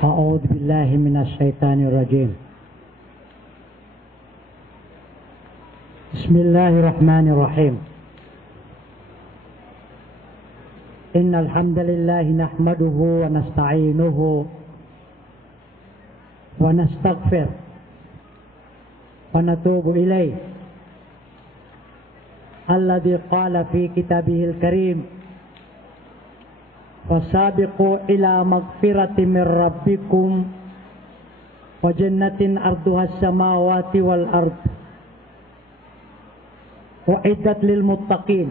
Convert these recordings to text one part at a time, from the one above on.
أعوذ بالله من الشيطان الرجيم. بسم الله الرحمن الرحيم. إن الحمد لله نحمده ونستعينه ونستغفر ونتوب إليه الذي قال في كتابه الكريم: فسابقوا إلى مغفرة من ربكم وجنة أرضها السماوات والأرض أعدت للمتقين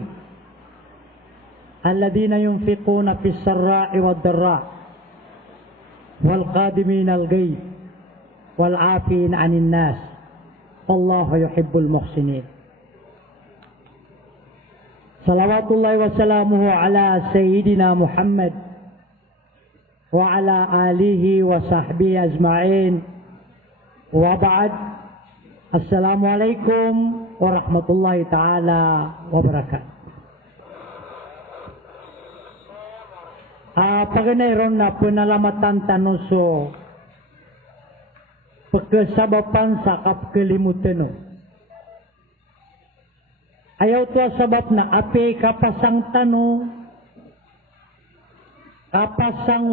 الذين ينفقون في السراء والضراء والقادمين الغيظ والعافين عن الناس والله يحب المحسنين. Salawatullahi wassalamuhu ala Sayyidina Muhammad wa ala alihi wa sahbihi ajma'in wa ba'd. Assalamualaikum warahmatullahi ta'ala wabarakatuh. Paganayron na penalamatan tanuso pagkasabapan sa kapkalimutan. Ayaw to sabab na api kapasang tano, kapasang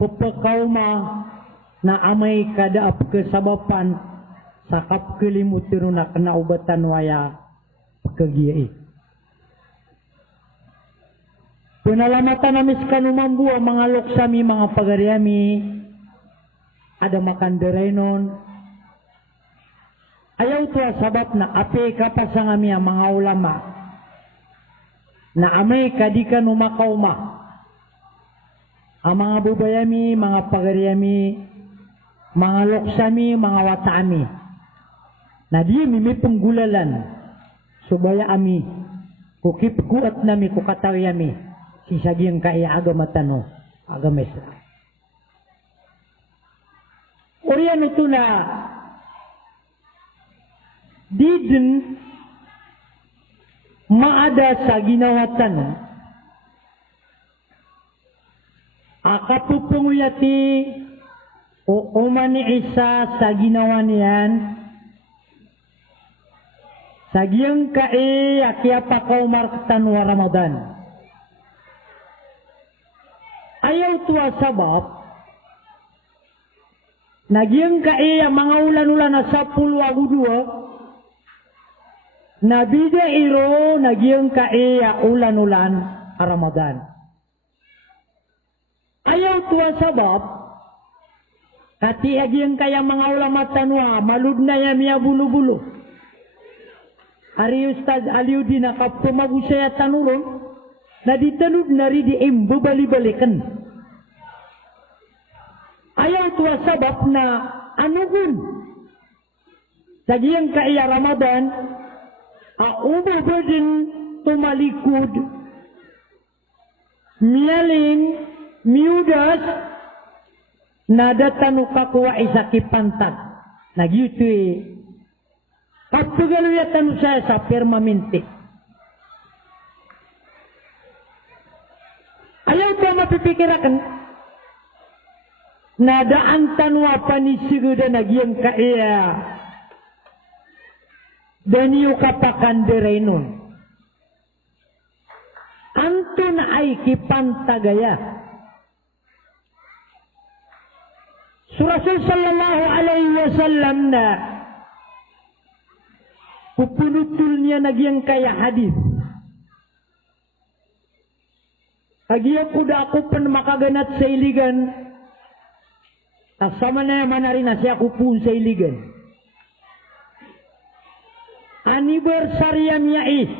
pupakauma na amay kadaap kasabapan sa kapkalimutan na kanaubatan waya pagkagiyai. Pinalamatan namis kanumambu ang mga luksami, mga pagariami, ada makanderenon. Ayaw to sabab na api kapasang ami ang mga ulama na amay kadikan umakauma ang mga bubayami, mga pagariami, mga luksami, mga wataami na di mimi penggulalan subaya ami kukipkuat nami kukatawiyami sisagyang kaya agamatano agamesa. Oriyan ito na didin maada sa ginawatan akapupunguyati o umani isa sa ginawa niyan sa giyang kae akya pa kaumarkatan wa Ramadan. Ayaw tuwa sabab nagyang kae ang mga ulan-ulan na sa pulwagudua nabida iro nagyang kae ulan-ulan a Ramadan. Ayaw tuwa sabab kati agyang kaya mga ulama tanwa malud na yamiya bulu-bulu. Ari Ustaz Aliudi na kaptumagusaya tanuron na ditanud na rin di bali-balikan. Ayaw tuwa sabab na anugun sa giyang kaya Ramadan ubo din tumalikod mialing miudas nadatan kakuha isa kipantag nagyutoy kaptugaluyatan siya sa permanente. Ayaw pa mapipikirakan nadaan tanwa panisigoda nagyang kaya dan yu kapakan derenon. Antun ay kipantagaya. Rasul sallallahu alaihi wasallam na pupunutul niya nagyang kaya hadis. Agiya kuda ako pan makaganat sa iligan. Kasama na yaman na rin na siya kupun sa iligan. Anibersariam yais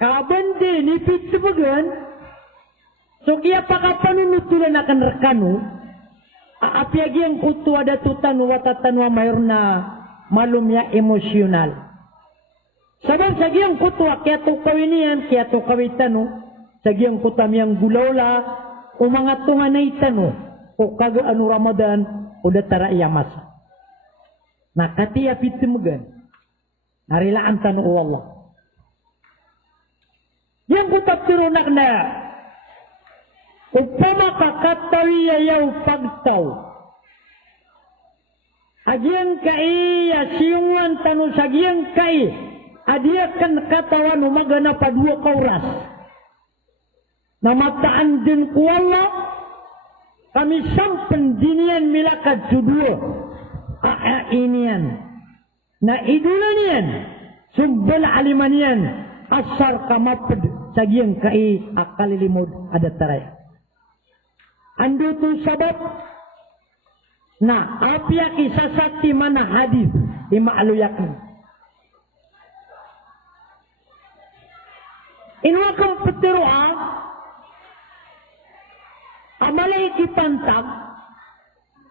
kabande ni pitsebagan so kaya pakapanunutulan akan rekanu aapi agi ang kutu ada tutan watatan wa mayor na malumya emosyonal sabang sagi ang kutu kaya to kawinian kaya to kawitano sagi ang kutam yang gulawla o mga tunganay tano o kaga anu Ramadan o datara iyamas. Nakatiya pitumugan. Narilaan tanu Allah. Yang kutap tirunak na upama kakatawi ayaw pagtaw. Agiang kai siungan tanu sagiang kai adiakan katawan umaga na pa 2 kauras. Namataan din ku Allah kami sampen dinian milakad sudua inian na idulanian sumbal alimanian asar kamaped sagiang kai akalilimod ada taraya. Ando tu sabab na apia kisasati mana hadis imaaluyakan. Inuakang petiroa amalay kipantag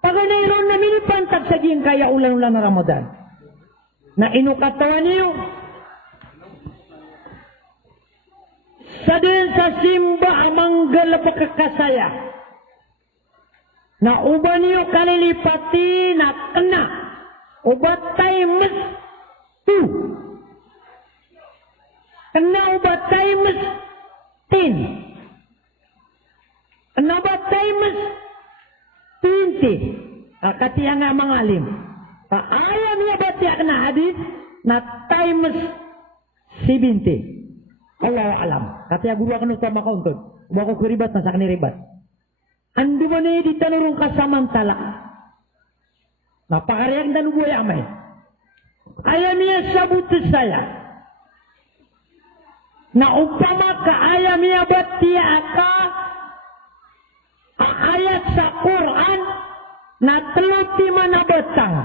paganayron na minipantag sa giyang kaya ulan-ulan na Ramadan na inukatawan niyo sa din sa simba amang galapakakasaya na uban niyo kalilipati na kena ubatay mas tu kena ubatay mas tin kena ubatay mas 20 katiya nga mga alim kaayam niya batiya na hadis na times 70 Allah alam katiya guru akan utama kauntod bako kuribat na sa kaniribat. Ando mo na di tanurong kasamantala. Napakariyang daluboy amay. Ayam niya sabut saya. Na upama ka ayam niya batia ka ayat sa Quran na teluti mana betang.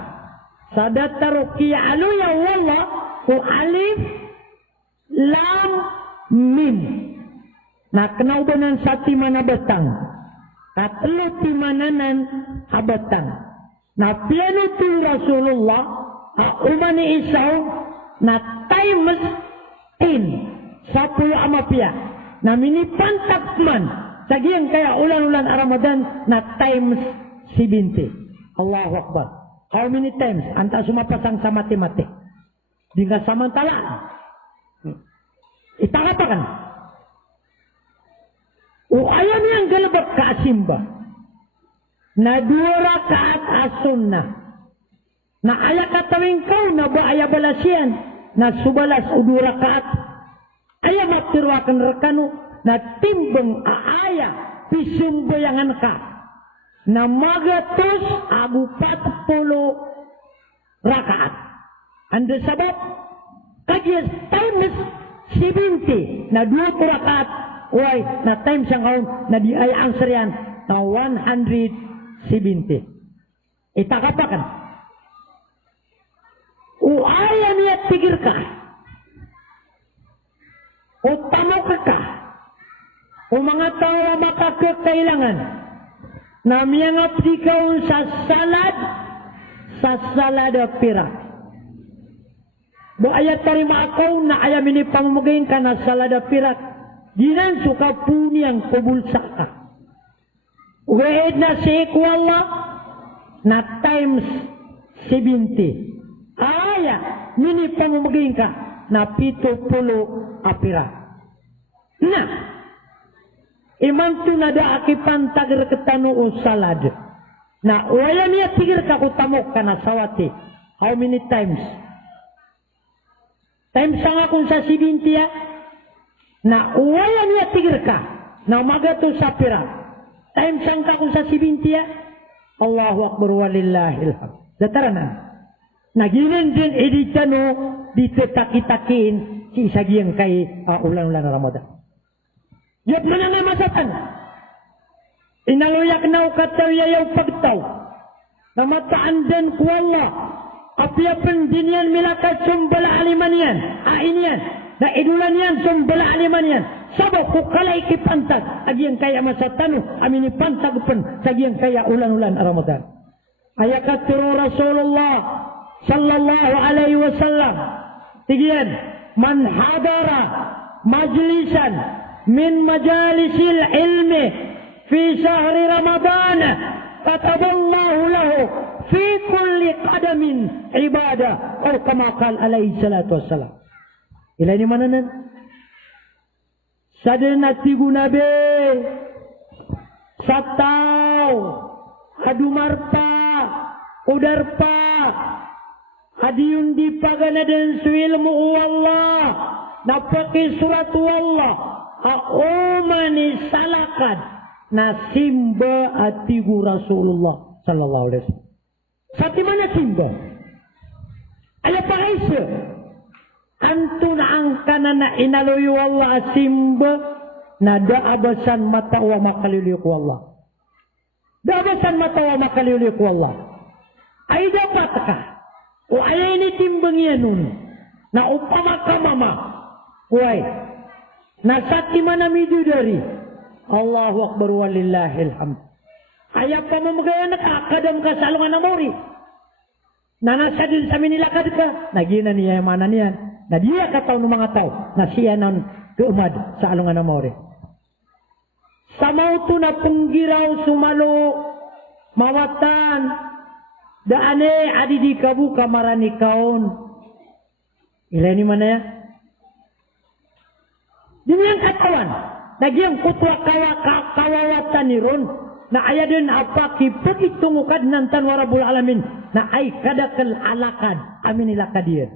Sadataru ki'alu ya wallah ku alif lam mim. Na kenaubanan sati mana betang. Katluti mananan abatang. Na pianuti Rasulullah umani isaw na times 10 10 amapia na minipantag man sagiang kaya ulan-ulan Ramadan na times 70. Allahu Akbar. How many times? Anta sumapasang sa matematik. Di nga samantala. Itakapakan. O ayam yang galabak kaasimba na 2 rakaat as-sunnah na aya katawing kau na ba aya balasyan na subalas o 2 rakaat aya matirwakan rekanu na timbang aaya pisumbayangan ka na magatos abu 40 rakaat. Anda sabab kajian times 70 na 2 rakaat. Why, na time siyang kaon, na di ay answer yan, na 170. Itakapakan. O ayaw niya tigir ka. O tamaw ka. O mga tao makakakailangan. Na miyangap di kaon sa salad pira. Bo ayat tarima ako na ayaw minipamumugayin ka na salad pira. Dinan suka puni yang kubulsa ka. Wahid na si Allah na times 70. Aya, mini pamumugayin ka na 70 apira. Na, iman tu nada akipan tagar ketanu o salad. Na, wala niya tigir ka kutamok ka na sawati. How many times? Times nga kung sa 70 ya. Na wala niya tigir ka na umaga to sa pira. Time siyang ka kung sa 70 ya. Allahu Akbar walillahil hamd. Dataranan. Naginan din editano dito takitakin si isagiyang kay ulan-ulan na Ramadan. Yap na nga masatan. Inaluyak na ukataw yayaw pagtaw. Namataan din ku Allah. Apiapan din yan milakat sumbala aliman yan. Inian. Na idulan yan, sumbala aliman yan. Sabab ko kalay kipantag. Agiyang kaya masatano, amin ipantag pun. Sagiyang kaya ulan-ulan Ramadan. Ayakat tiro Rasulullah sallallahu alaihi wasallam. Tigian, man hadara majlisan min majalisil ilmi fi syahri Ramadan. Kataballahu lahu fi kulli qadamin ibadah. Atau kama qala alaihi salatu wassalam. Ilay ni mananan. Sadar na tibu nabi. Satau, Adumarpa, Udarpa, Adiun di pagana dan suilmu Allah, napaki surat Allah, aumani salakat, nasimba atigu Rasulullah sallallahu alaihi wasallam. Sati mana simba? Ayah Pak Aisyah. Antun angkana na inaloyu Allah simba na daabasan mata wa makaliuliku Allah. Daabasan mata wa makaliuliku Allah. Ay dapat ka. O ay ini timbang yan nun. Na upama ka mama. Uy. Nasati mana midu dari. Allahu Akbar walillahil hamd. Ayah pa mamagaya nakakadam ka sa alungan na mori. Nanasa din sa minilakad ka. Nagina niya yung mana niyan. Na dia kataw ng mga tao na siya nang keumad sa alungan na mori. Sa mauto na punggiraw sumalo mawatan daane adi di kabu kamarani kaon. Ilay ni mana ya? Dini ang katawan. Nagyang kutwa kawawatan ni Ron. Na aya din apa kipag itungukad ng tanwarabul alamin na ay kadakal alakad amin ilakad dia.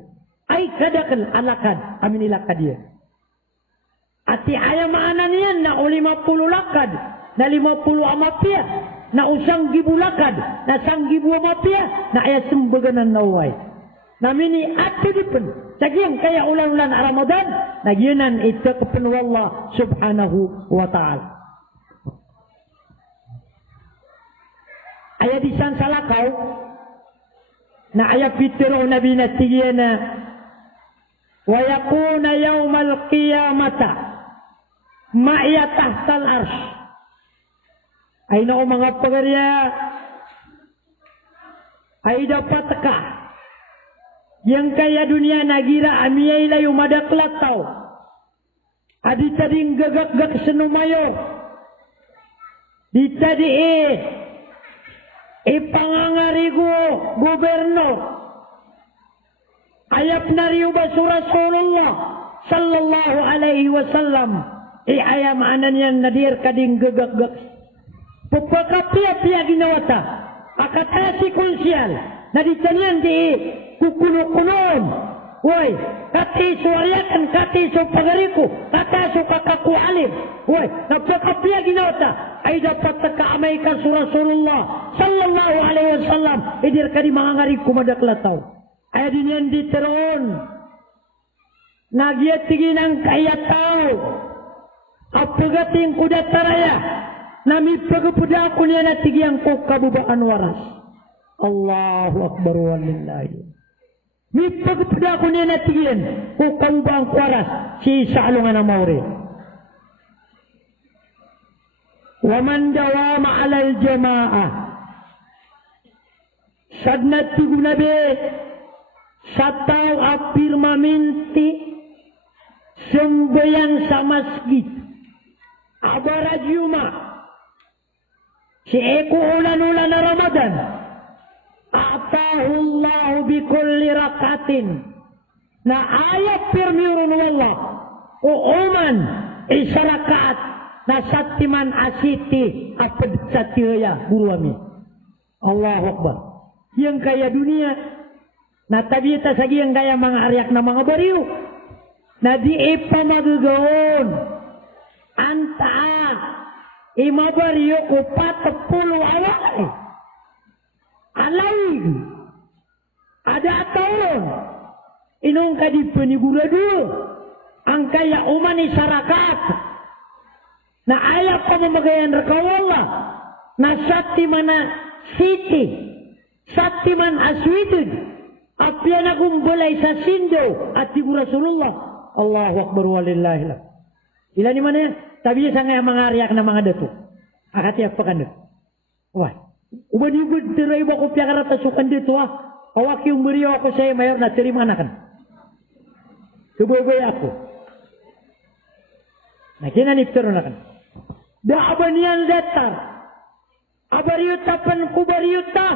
Ay kadakal alakad amin ilakad dia. Ati aya maanan yan na 50 lakad na 50 amapia na usang gibulakad na sang gibu amapia na aya sembaganan naway. Namini ati dipen. Sagyang kaya ulan-ulan Ramadan nagyanan ito kepenuh Allah subhanahu wa ta'ala. Ayat di san salakaw na ayat fitro nabi na tigiyana wa yakuna yawmal qiyamata ma'iya tahtal arsh. Ay na mga pagarya ay dapat ka yang kaya dunia nagira amiyay layo madaklataw adi tading gagak-gag senumayo di tadi ipangangarigo gobernur ayap nariyo ba Rasulullah sallallahu alaihi wasallam ayam anan yan nadir kading gagak-gag pupakapia-pia ginawata akatasi konsyal naditanyan di kukuno-kunon woy kati suaryakan kati so pagariku kata so kakaku alim woy napakapia ginawata ay dapat takaamay ka sa Rasulullah sallallahu alaihi wasallam idir ka di mga ngari kumadaklataw ay din yan diteron nagyatigin ang kayataw apagating kudataraya nami pagapuda ko niya natigyan ko kabubaan waras Allahu Akbar walillahi mi pagapuda ko niya natigyan ko kabubaan waras si saalungan na mauri. Waman dawama alal jamaah sadnat tigunabe sataw afirmaminti sembayang sa masjid abarajuma si eko ulan-ulan na Ramadan atahullahu bikulli rakatin na ayat firmiurun wallah uman isa rakaat nasatiman asiti apad satya guru kami Allahu Akbar yang kaya dunia na tabita sagi yang kaya mga aryak na mga bariyo na di ipamagagaon anta ima bariyo ko patapulu awal alawig ada tahun inong kadipanigurado ang kaya umani sarakat na ayat pamamagayan rakawala na sati mana siti sati man aswidid at yan agumbulay sa sindo at tibu Rasulullah Allahu Akbar walillahillah ilan ni mana yan tabi sa nga mga ariyak na mga dato akatiyak pa kanda wah ubad-ubad tiray ba ko piyakarata sukan dito awak yung beriyo ako sa'yo mayor na terima na kan subabay ako na kinaniptero na kan Da'abanian datar. Abariyuta pan kubariyuta.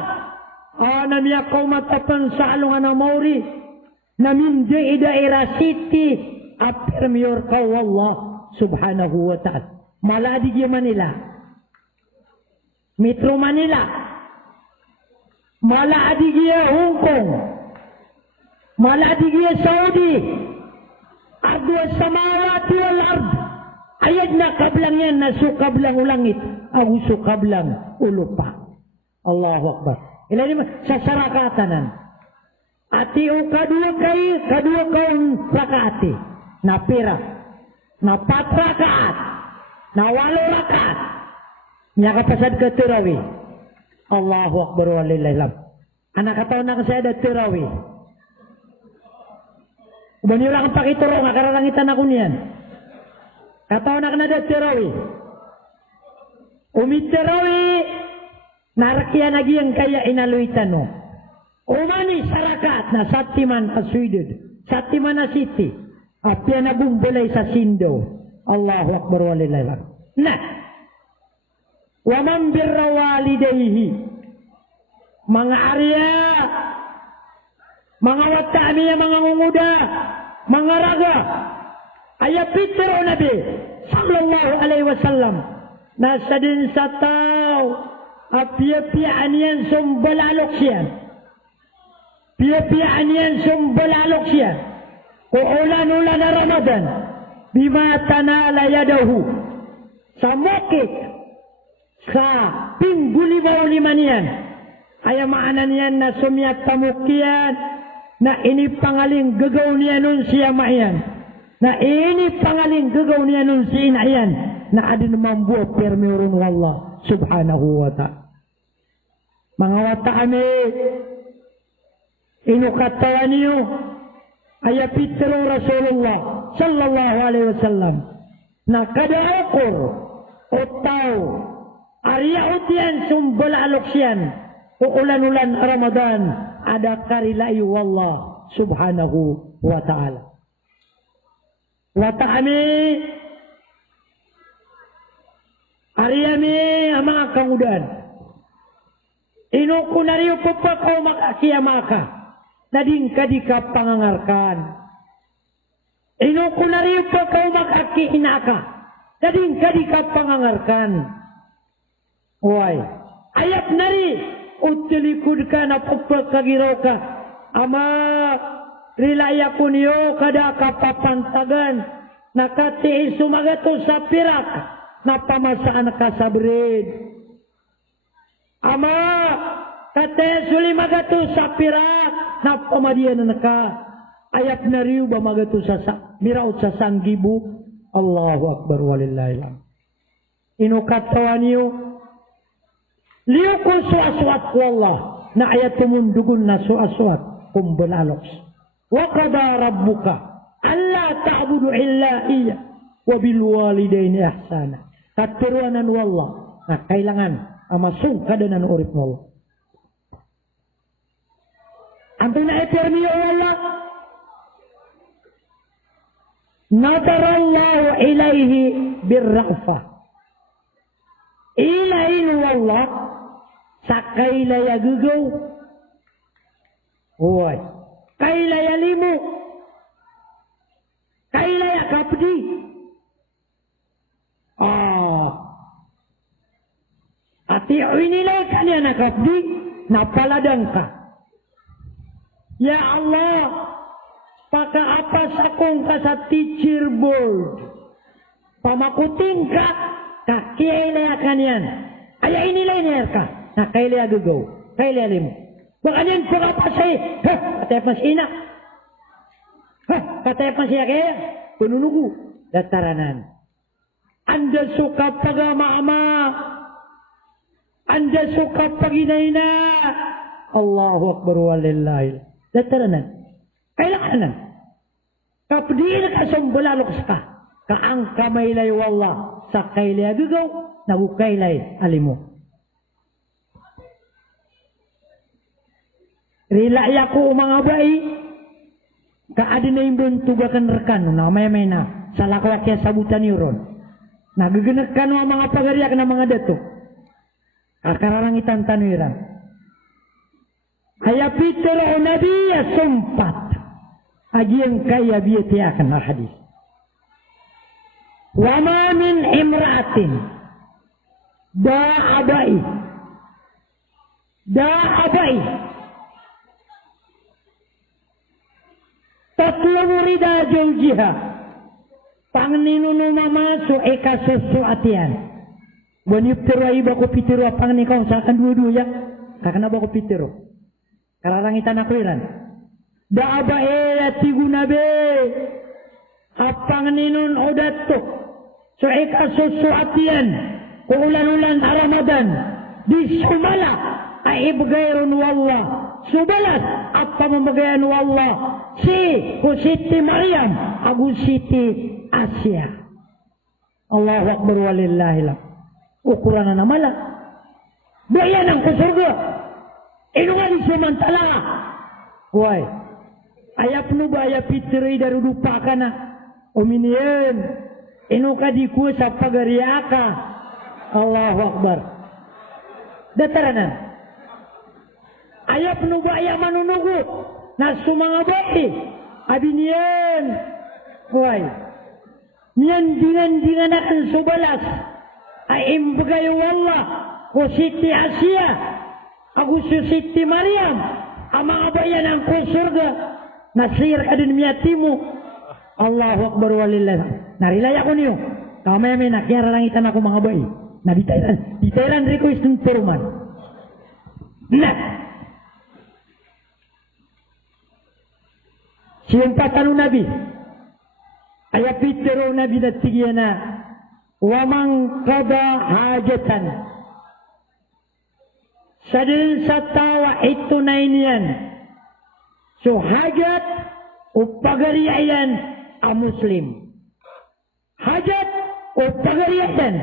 Namiya kau matapan sa alungan na mauri. Namindi daerah city. Apirmiyor kau Allah subhanahu wa ta'ala. Maladi di Manila. Metro Manila, mala adigiya Hong Kong, mala adigiya Saudi, ardwa samawati wal ard, ayad na kablang yan, nasukablang ulangit, ang sukablang ulupa. Allahu Akbar. Ilan naman, sa sarakatanan. Ati o kadua kaun rakaati, na pira, na 4 rakaat, na 8 rakaat, niya kapasad ka tirawi. Allahu Akbar walillahillam. Anak kataon na kasi ada tirawi. Ubani lang ang pakituro, nga karalangitan ako niyan. Kataon na ka na ada tirawi. Tirawi, narakyan lagi yang kaya inaluitan no. Umani sarakat na Satiman Sweden, Satiman na City, apya na bumbulay sa Sindo. Allahu Akbar walillahillam. Nah, wa man birra walidayhi, mga arya, mga watamiya, mga nguda, mga raga, ayapitro Nabi sallallahu alaihi wasallam, nasa din sa tao, apya-piyaan yan sumbalalok siya. Pia-piyaan yan sumbalalok siya. Uulan-ulan na Ramadan, bima tanala yadahu, sa mukit, sa pingguli-baw liman yan, ay maanan yan na sumiyat tamukian, na inipangaling gagaw niya nun siya mayan, na inipangaling gagaw niya nun si inayan, na adin mambuot permiurun wallah subhanahu wa ta'ala. Mga wata kami, inukatawan niyo, ayapitro Rasulullah sallallahu alaihi wasallam, na kada okor o tao, ariya utian sumbalalok siyan, uulan-ulan Ramadan, ada karilai wallah subhanahu wa ta'ala. Wata kami, ariyami ang mga kangudan, inukunariyo po pa ko makakiyamaka, na din ka di ka pangangarkan. Inukunariyo po ka makakihinaka, na din ka di ka pangangarkan. Uy, ayap na rin, utilikod ka na pagpagkagiraw ka, ama, rilaya ko niyo kada kapapantagan, nakatiis sumagato sa pirak, napamasaan ka sa brid. Ama, katiis sulimagato sa pirak, napamadian na ka, ayap na riyo ba magato sa miraot sa sanggibu. Allahu Akbar walillahillam. Inukatawan niyo, liyo kung suaswat ko Allah, na ayat tumundugun na suaswat kung balaloks. Wa qada rabbuka alla ta'budu illa iya wa bil walidaini ihsana. Katuruanan wallah na kailangan amasung kadanan urip mo Allah. Anto na eterniyo Allah, nadarallahu ilayhi birra'fa. Ilahin wallah sakay laya gugaw. Uy, kay laya limu, kay laya kapdi. Ati inilay ka niya na kapdi, napaladang ka. Ya Allah, pakaapas akong ka sa teacher board. Pamakuting ka, kakiaylaya ka niyan. Aya inilay niya ka, na kaylaya gugaw, kaylaya limu. Baka niyan pakapasay, katay pa siya, katay pa siya kaya, pununugo, dataranan. Anda suka pagama-ama, anda suka paginayna, Allahu Akbar walillahil. Dataranan, kailanganan. Kapdiin ka sumbalalok ka, kaang kamaylay wallah, sa kaylay gugaw, nabukaylay alimu. Rilaya ko mga bayi, kaadin na yung tugakan rekan, na may na, sa lakwak kaya sabutan niyo ron. Nagaganakan mo ang mga pagariak na mga dato. Kakararang itantanuiran. Kaya Peter o Nabiya sumpat. Aji kaya biyatiakan na hadis. Wa ma min imra'atin da'abai Da abay. Tatlo murida jaujiha. Pangninunu mamaso kasesuatian. Waniptero iba ko pitero pangni kau sakan dua-dua ya. Kakana ba ko pitero. Kararangitan ako iran. Da abae tiguna be. Pangninun odato. So kasesuatian. Ulan-ulan Ramadan. Di sumala ay ibgayrun wallah. Subalas apa membagayan wallah. Ku Siti Maryam. Agu Siti Asia. Allahu Akbar walillahillah. Ukuran na mala. Bayan ang kusurga. Inungan sumantala. Why? Ayap nu ba ayap pitri dari dupa ka na. Uminiyan. Inu ka di ku sa pagariaka. Allahu Akbar. Dataranan. Ayap nu ba ayap manunugot. Na sumangabay. Abiniyan. Why? Miyan dingan akan subalas. Ay imbagay wallah. Ko Siti Asia. Aku Siti Maryam. Ang mga bayan ang kusurga. Nasir ka din miyatimu. Allahu Akbar walillah. Narilaya ko niyo. Kamaya may nakiaralangitan ako mga bayi. Na ditairan riko istun turuman. Nah. Siyempat anu Nabi. Ayat pitero Nabi na tigiyana. Wamang kada hajatan. Sadil sa tawa ito na iniyan. So hajat o pagariayan a Muslim. Hajat o pagariayan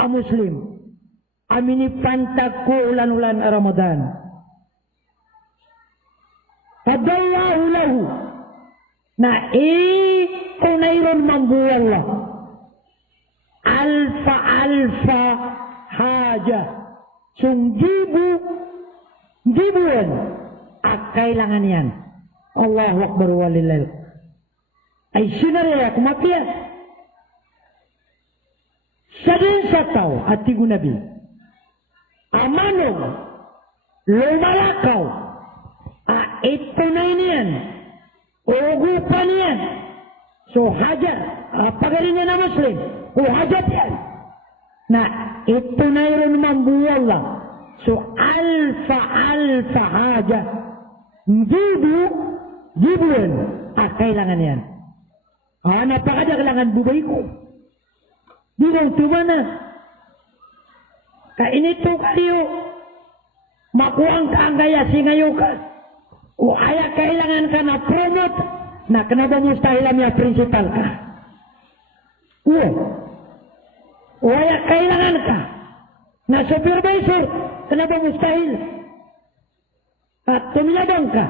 a Muslim. Amini pantag ko ulan-ulan Ramadan. Fadallahu lahu. Na unayron mambuwallah. Alfa haja. Sung gibuan kailangan yan. Allahu Akbar walillah. Ay sinaraya kumapia. Sa din sa tao at tigo Nabi. Amanog. Lumalakaw. Ito na yan. Ugupan yan. So hajar. Pagarin niya na Muslim. Hajat yan. Na ito na yun mambuwallah. So alfa haja. Gibuan. Kailangan yan. Napakada kailangan bubay ko. Di na utuma na. Kainito kayo. Makuang ka ang gaya singayo ka. O kaya kailangan ka na promote. Na kenapa mustahil amya principal ka. O kaya kailangan ka na supervisor, kenapa mustahil? At tumilabang ka,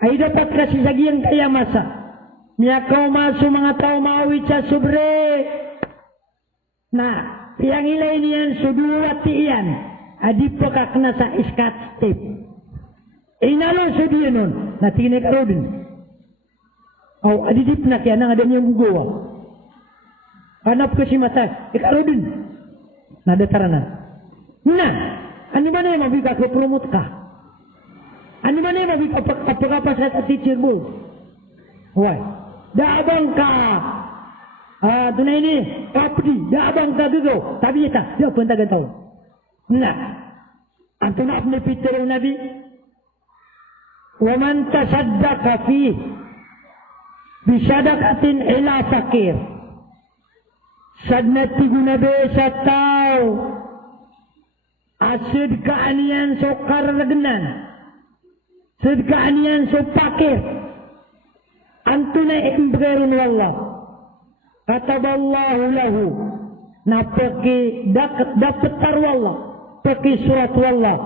ay dapat kasi sagiang kaya masa. Miyakaw maso mga tao maawit sa sobre. Na, piyang ilay niyan, suduwati iyan, adipo kak na sa iskat step. Inalo sa diyan nun, natinig aro din. O, adidip na kaya nang adan yung gugawa. Hanap ko si mata, ikaro din. Nadataranan. Na, ano ba na yung mabigay ko promote ka? Ano ba na yung mabigay kapagkapasan at teacher mo? Why? Daabang ka. Tunay ni, kapdi, daabang ka gugo. Tabi ita, diyo punta gantaw. Na, ang tunap ni Peter yung Nabi, waman tasaddaka fi, bisadakatin ila fakir. Sadnati gunabe sa tao. Asid kaanian so karagnan. Sid kaanian so pakir. Anto na imbagayron wallah. Kataballahu lahu. Na paki dapat wallah. Paki surat wallah.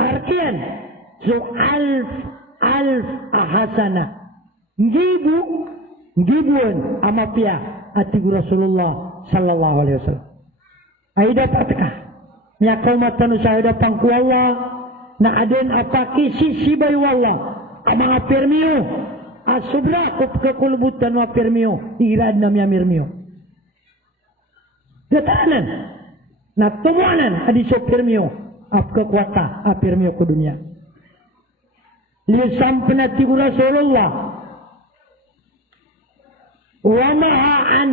Arkian. So alf ahasana. Gibuan amapia ati Rasulullah sallallahu alaihi wasallam. Ay dapat ka. Niya kau matano sa hadapan ko Allah na adin apaki sisibay wallah. Ang mga permiyo. Asubra ko kakulubutan mga permiyo. Irad na miya mirmiyo. Datanan. Na tumuanan adi so permiyo. ap kekuatan apirmi ke dunia. Li sampena tibu Rasulullah wa ma'an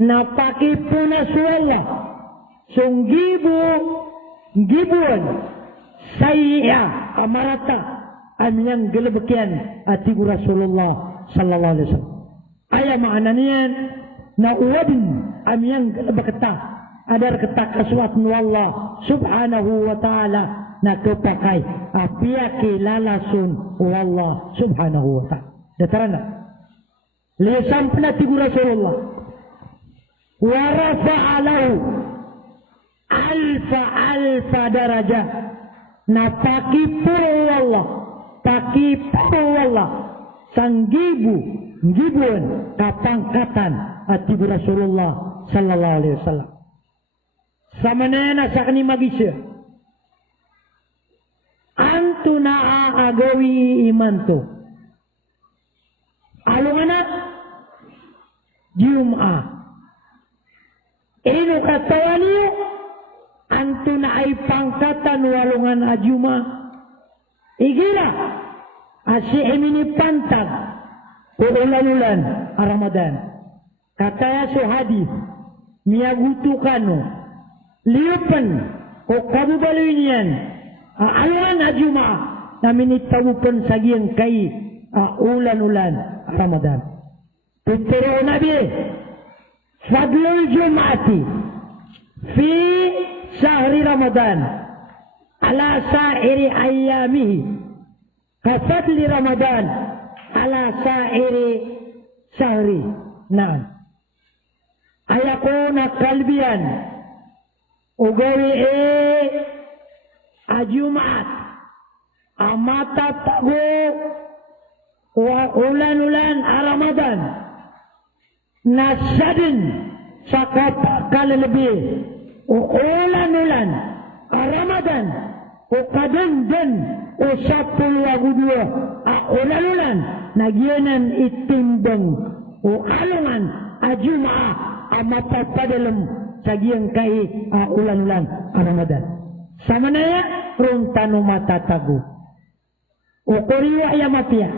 napaki pun Rasulullah gibuan saya amarata amyang gelebekian atibu Rasulullah sallallahu alaihi wasallam. Ayah maknanya na uwadin amyang gelebeketah adar ketak aswat Allah subhanahu wa ta'ala na kepakai apiaki lalasun Allah subhanahu wa ta'ala. Datarana lisan pena tibu Rasulullah wa rafa'alahu alfa darajah na pakipul Allah sang gibuan kapangkatan atibu Rasulullah sallallahu alaihi wasallam. Samanena sakni magisya antuna agawi imanto alungana Jum'ah inu katawani antuna ay pangkatan walungan ajuma igira asi emini pantag ulan-ulan Ramadan kataya so hadis miyagutukano liupan ko kabubalunian alungan ajuma namin itabupan sagiyang kay ulan-ulan Ramadan. Pero Nabi fadlul jum'ati fi syahri Ramadan ala sa'iri ayyamihi kafadli Ramadan ala sa'iri syahri. Nah ayakuna kalbian ugawi ajumat amata tago wa ulan-ulan Ramadan nasadin sakapakal lebih ulan-ulan Ramadan ukadun usapul wagudua ulan-ulan nagianan itimbang alungan ajumah amata padalem sagiyang kai ulan-ulan Ramadan samanaya runtano mata tagu ukuriwa ya mapia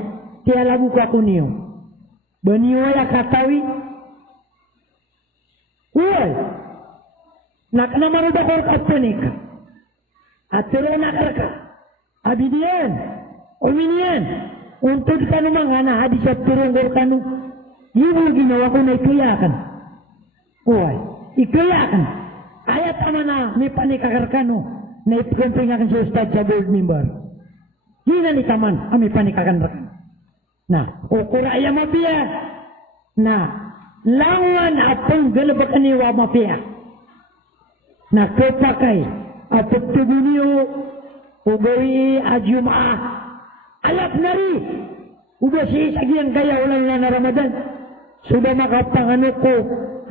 tiya lagu kakuniyo baniwa ya katawi uy nakna marudakor kapanika atiro nakarka abidian uminian untuk kanu mangana hadis atiro ngor kanu ibu ginawa ko na ikuyakan uy ikuyakan ayat amana may panikakarkano na ipagkampingakan sa ustad sa board member hina ni kaman ami panikakan rakan. Nah, ukura ya mafia. Nah, lawan apang galabakan ni wa mafia. Nah, kepakai apa tubuniyo ugawi ajumah alap nari ubasi sagian kaya ulan na Ramadan sudah makapanganuko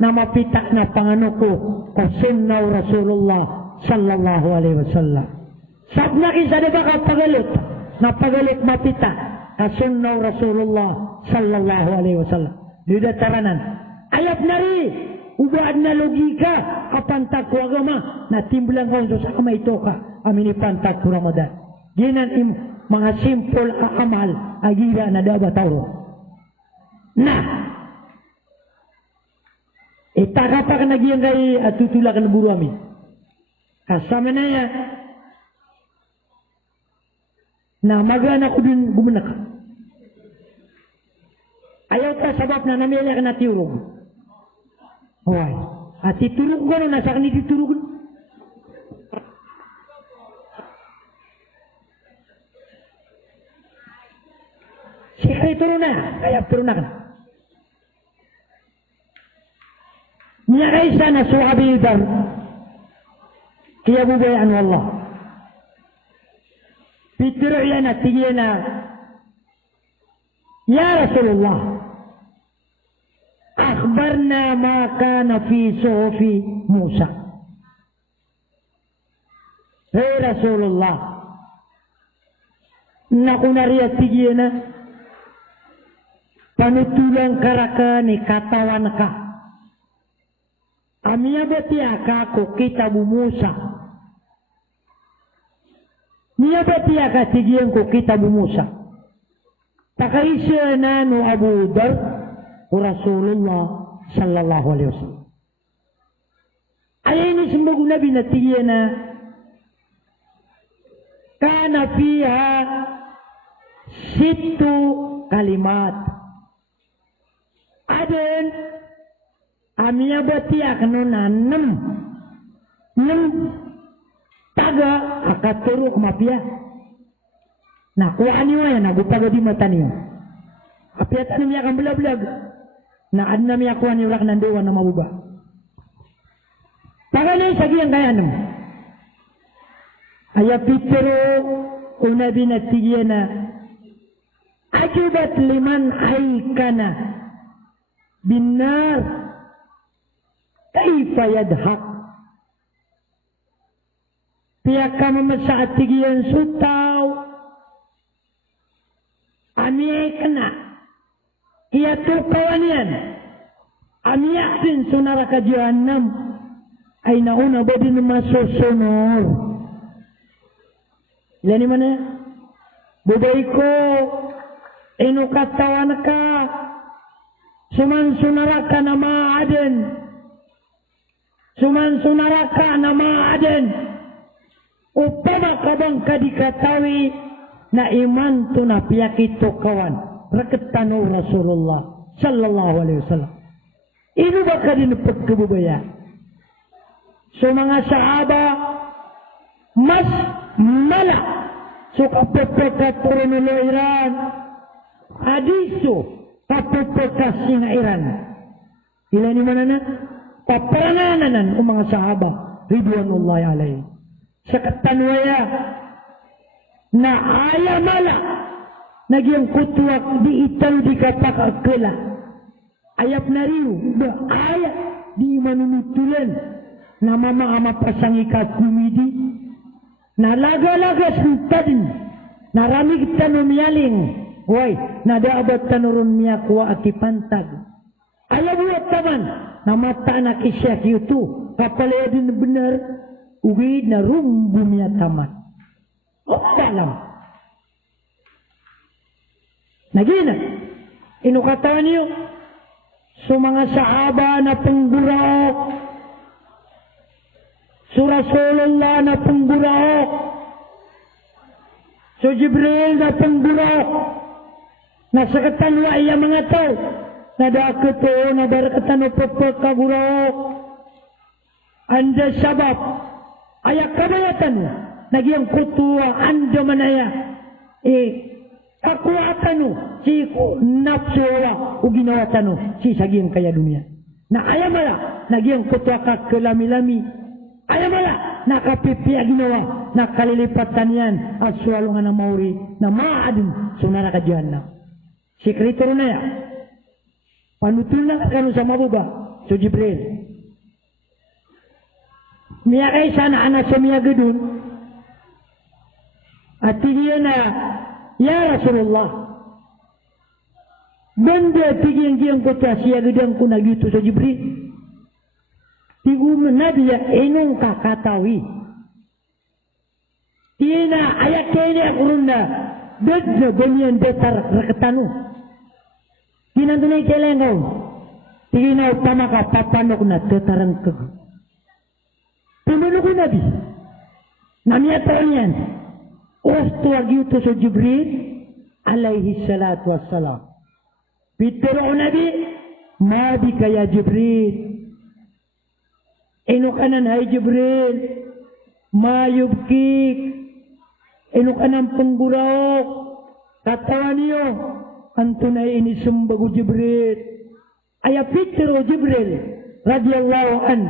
na mapita na panganuko kasunnaw Rasulullah sallallahu alaihi wasallam. Sabna isa de baka pagalit na pagalit mapita kasunnaw Rasulullah sallallahu alaihi wasallam. Dida taranan ayat nari ubad na logika apan takwa agama na timbulan ko sa kama ito ka amini pantak ku Ramadan. Ginan mga simple amal agira na daba tauro. Nah itaka pa ka nagyang kay at tutulakan buru amin. Kasama na yan na magana ko din gumanak. Ayaw ka sabab na namila ka na tiurog. Huwag. At iturog ko na nasa kanil iturog. Siya ituro na. Kaya ituro na ka. Niya kayo sana suhabi idar. Kaya bubayaan wallah. Pituro yan at tigyan na Ya Rasulullah akhbarna ma kana fi suhufi Musa. Hey Rasulullah nakunariya tigyan na panutulang karaka ni katawan ka amiya bati ako kitabu Musa Niya batia katigian ko kita bumusa. Takaisya na no Abu Dar o Rasulullah sallallahu alaihi wasallam. Ayun ni sembag Nabi na tigian na kana fiha 7 kalimat. Adun amia batia kanuna 6 taga akaturu kumapia. Nakuha niyo yan, nagupaga di mata niyo. Apiatan niya kang belag-belag. Naan na niya kuha niyo rak nanduwa na mabuba. Taga niyo sagi ang kaya nung. Aya pitero una binatigiya na ajubat liman aikana binar kaifa yadhak. Pihak ka mamasaat tigiyan sutaw Amiyay kena. Iya tukawan yan. Amiyak din sunara ka Jahannam. Ay nauna ba din masusunor? Ilan ni mana? Buday ko. Inukatawan ka. Suman-sunara ka na maaden. Suman-sunara ka na maaden. Upama ka bang kadikatawi na iman to na piyakito kawan raketano Rasulullah sallallahu alaihi wasallam. Ino ba ka din pagkabubaya? So mga sahaba mas mala so kapapekaturo nilo Iran adiso kapapekasi nga Iran. Ilan ni manana? Paparangananan o mga sahaba ridwanullahi alaihi. Sa katanwaya na aya mala nagyang kutuak di ital di katakakila ayap na riyo na aya di manunutulan na mama-ama pasangikat kumidi na laga-laga sentadin na ramig tanumialing way na daabat tanurun miya kuwa akipantag ayaw buat taman na mata na kisya kiyutu kapalaya din benar uwi na rumbu miya taman dalam. Nagina, inukatawan niyo sa mga sahaba na penggurao, sa Rasulullah na penggurao, sa Jibril na penggurao, na sa katanwa iya mga tao, na daketo na barakatan o pagkagurao, anda sabab, ayak kabayatan mo, nagyang kutuwa ando manaya kakuatano si napsuwa o ginawatano si saging kaya dunia na ayamala nagyang kutuwa ka kelami-lami ayamala nakapipia ginawa nakalilipatan yan at swalungan ng mauri na maadin sunara ka Jahannam sekreto na ya panutul na kanu sa mabuba so Jibril miya kay sana anak sa miya gedun at tigiyan na, ya Rasulullah, benda tigiyan ko ta siya gedang ko nagito sa Jibril. Tigu Nabi ya enong kakatawi. Tina ayat kaya kurunda, bedna ganyan betar raketanu. Tina tunay kailan kau, tigin na utama ka papanok na tetarang kag. Pumulog ko Nabi, namiyat niyan. Ostu agiutu sa Jibril alaihi salatu wassalam. Pitero Nabi, mabi kaya Jibril. Ino kanan hay Jibril, mayubkik. Ino kanan penggurau. Katawa niyo, antunay ini sumbagu Jibril. Aya pitero Jibril, radiyallahu an.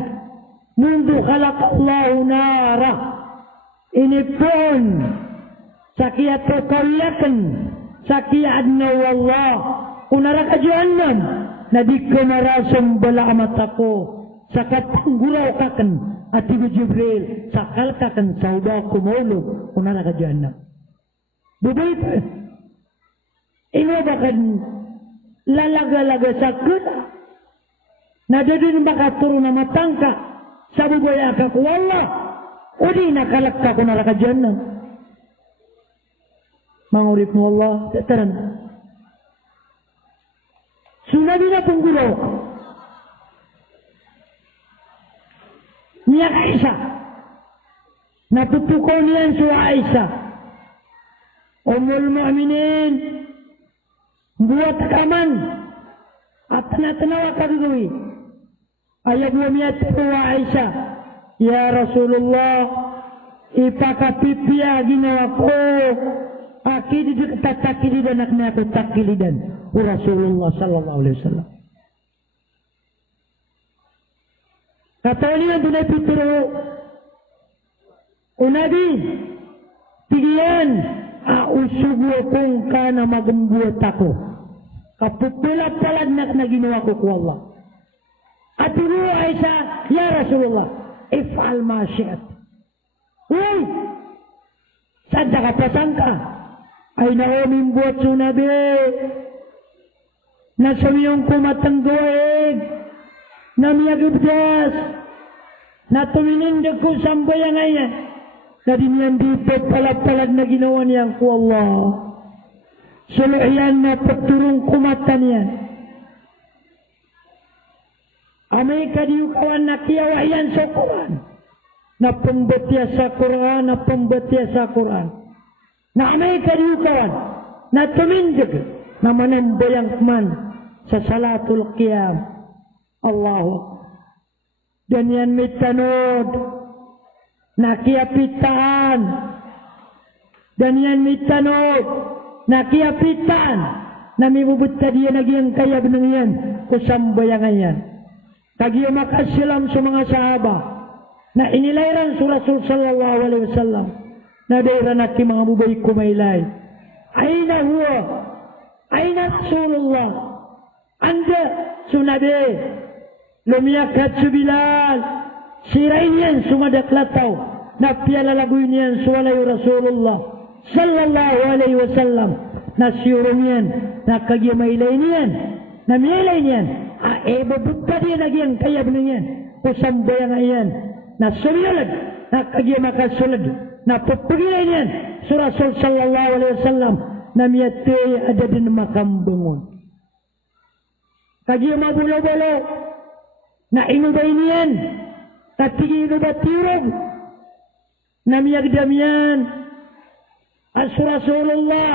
Mundu khalaqallahu nara. Ini pun Sakia terkawiakan Sakia adna wallah Kunara ka Jahannam Nadika narasam bala amat ako Sakat pangguraw kakan Atibu Jibril Sakal kakan sauda kumulog Kunara ka Jahannam Bubay pa Ino bakan Lalaga-laga sakit Nadadun baka turun na matangka Sabubay akaku wallah Udi nakalak ka kunara ka Jahannam mangurip mo Allah taran sunabi na punggulo niya Aisyah natutukaw niyan surah Aisyah Ummul Mu'minin buat kaman at natanawa kagagawi ayat buwamiyat surah Aisyah ya Rasulullah ipakapipya ginawa ko akid di takilidan akna ako takilidan Rasulullah sallallahu alaihi wasallam katanya tunay pituro unabi tigian ausugo kung kana magumbuot ako kapupula-palad na ginawa ko ko Allah at turo Aisyah ya Rasulullah if'al ma syi'at uy sadya ka pasangka ay naoming buat sunabi na sumiyong kumatanggoeg na miyagibdas na tuminindag ko sambayang ayan na dinyan dito palad na ginawa niyan ko Allah suluyan na pagturong kumatan yan amay kadiyukawan na kiyawa yan sa Quran na pembatia sa Quran na pembatia sa Quran na amay kadiyukawan na tumindig na manambayang man sa salatul qiyam Allahu dan yan may tanod na kiyapitan dan yan may tanod na kiyapitan na may bubutta diya naging kayab ng yan kusambayangan yan kagiyo makasilam sa mga sahaba na inilayran sa Rasul sallallahu alaihi wasallam na dayran at mga bubay kumaylay ayna huwa ayna Rasulullah anda sunabi lumiyakat si Bilal sirain yan sumadaklataw na piyalalaguin yan suwalay Rasulullah sallallahu alaihi wasallam na siyurong yan na kagimaylay niyan na miyalay niyan babukta dia lagi yang kaya benarnya kusambayang ayan na sumiyalad na kagimakasulad na pagpagilay surah sallallahu alaihi wasallam na miyatay ada din makambangon kagimabulo-bulo na inubay niyan tatigi inubatirog na miyagdamiyan as Rasulullah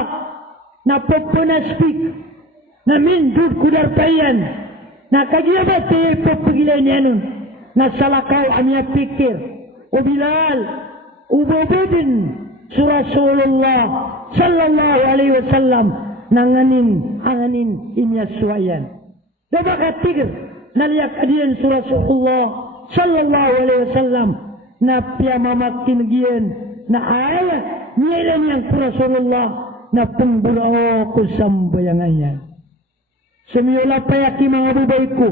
na pagpunaspik na mindud kudarpayan na kagiyabat pagpagilay niya nun na salakaw amya pikir o Bilal ubobedin su Rasulullah sallallahu alaihi wasallam nanganin inyaswayan dapat katigir naliyak adian su Rasulullah sallallahu alaihi wasallam na piyamamakin gian na ayat nilan yang Rasulullah na pembulao kusambayangan semiola payaki mga bubay ko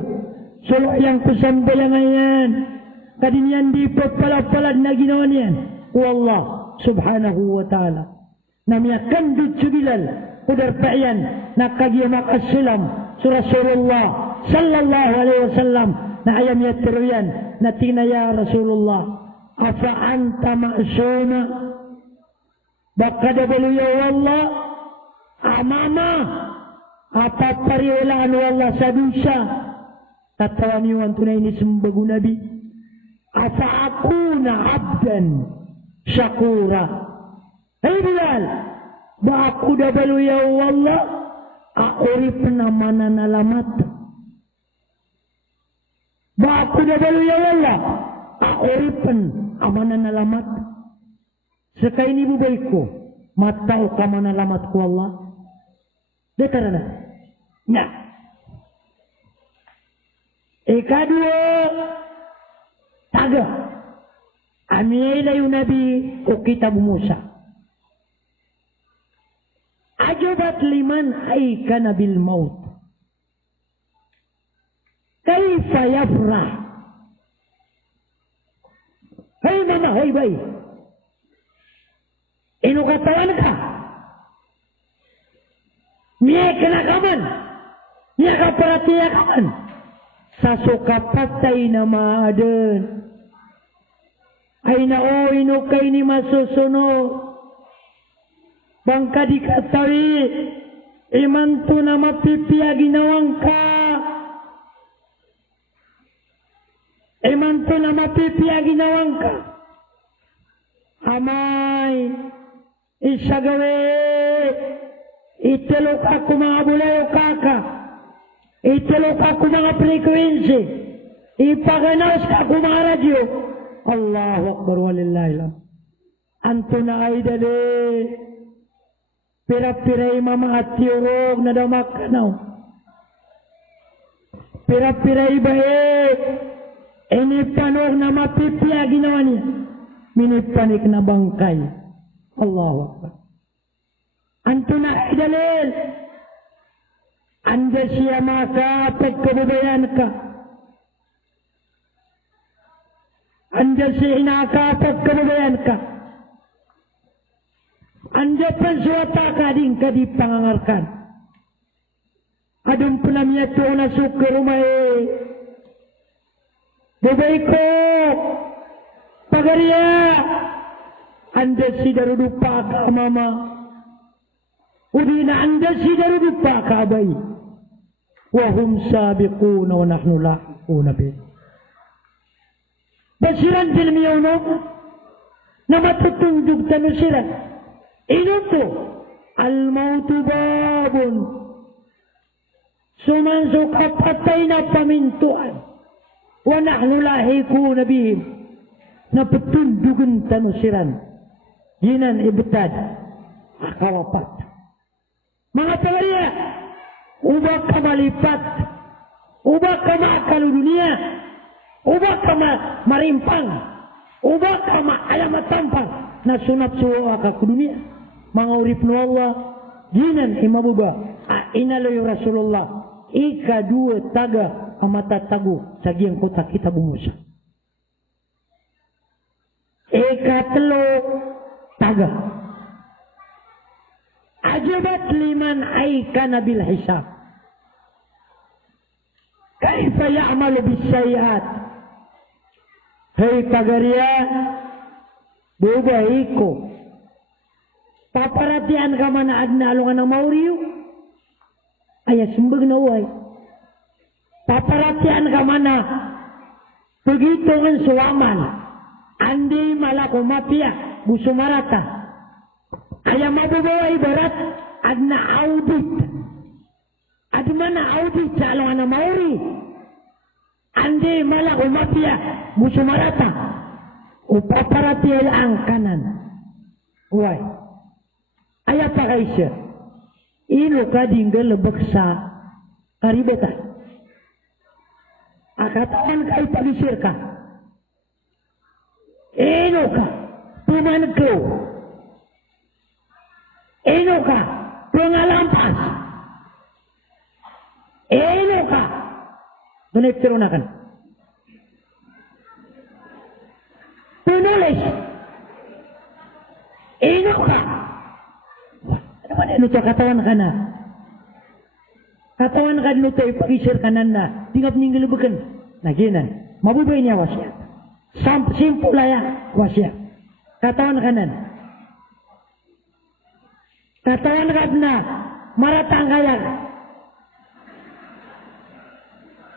solo yang kusambayangan yan kadinyan di pagpalapalad na ginawa niyan o Allah subhanahu wa ta'ala na miyakandud subilal kudar payan na kagiyamak asilam su Rasulullah sallallahu alaihi wasallam na ayam yatiruyan na tinaya Rasulullah afa anta ma'asuna baka dabalu ya Allah amama apa pariwalaan Allah sa dusa tatawaniwan tunay ni sumbagu nabi afa akuna abdan syakura hey Bilal ba aku dabalu ya Allah aurip na mananalamat ba aku dabalu ya Allah auripan amananalamat sekay ni bubay ko matao ka manalamat ko Allah dekara na na ikadua taga amiyay yung nabi o kitab Musa ajabat liman ay kana bil maut kayfa yafrah hey mama hey bay inukatawan ka niya kinakaman niya kaparatiyakan sa sukapatay na maaden ay nao inukay ni masusuno Bangka diketahui iman tu nama pipia ginawangka. Iman tu nama pipia ginawangka. Amay isagawe itelok ako mga bulayo kaka. Itelok ako mga frekuensi. Ipaganaos ako mga radyo. Allahu Akbar walillahillah. Anto na ay dali. Pira-piray mamahatiurog na damakanaw. Pira-piray baik. Ini panog na mapipia ginawa niya. Minipanik na bangkay. Allahu Akbar. Anto na ay dalil. Anda siya makapag kabubayan ka. Anda siya inakapag kabubayan ka. Anda pansuata ka din ka di pangangarkan. Adong punamya to na suka rumay. Bubay ko. Pagariya. Anda si darudupa ka mama. Udi na anda si darudupa ka abay. Wahum sabiquna wa nahnu lahiquna bih. Basiran film yauno na matutunjog tano sila. Ino to, al-mautu babun. Sumanso kapatay na pamintuan. Wa nahnu lahiquna bihim. Na patunjugan tano siran. Yinan ibtad. Akawapat. Mga tagariya, ubah ka malipat, ubah ka maakalu dunia, ubah ka marimpang, ubah ka maalamatampang, na sunat suwa ka ke dunia. Mga urip no Allah, ginan imabuba, inaloy Rasulullah, ika dua taga amata tagu, sagiang kota kita bumusa. Ika telo taga. Ajabat liman aikana bil hisab. Kaifa ya'malu bis sayyi'at. Hei pagaria, bubaiko. Paparatian ka mana adna alungan ng mauriyo. Ay sumbag na uway. Paparatian ka mana begitu ang suwaman. Andi malako mapia busumarata. Ayam mabubawa ibarat adna audit. Adi mana audit sa alungan ng mauri. Andi malako mapia busumarata. Upaparatian ang kanan. Uway. Ayah pa kayo siya. Ino ka dinggal lebak sa karibetan. Akatawan kayo palisir ka. Ino ka. Pumanagaw. Ino ka. Pengalampas. Ino ka. Dunay tirunakan. Penulis. Ino ka. Ano to katawan ka na? Katawan ka dito ipagisir kanan na. Tingap ninggil bukan. Naginan. Mabubay niya wasya. Simple ya wasya. Katawan kanan. Katawan ka na. Maratang kaya.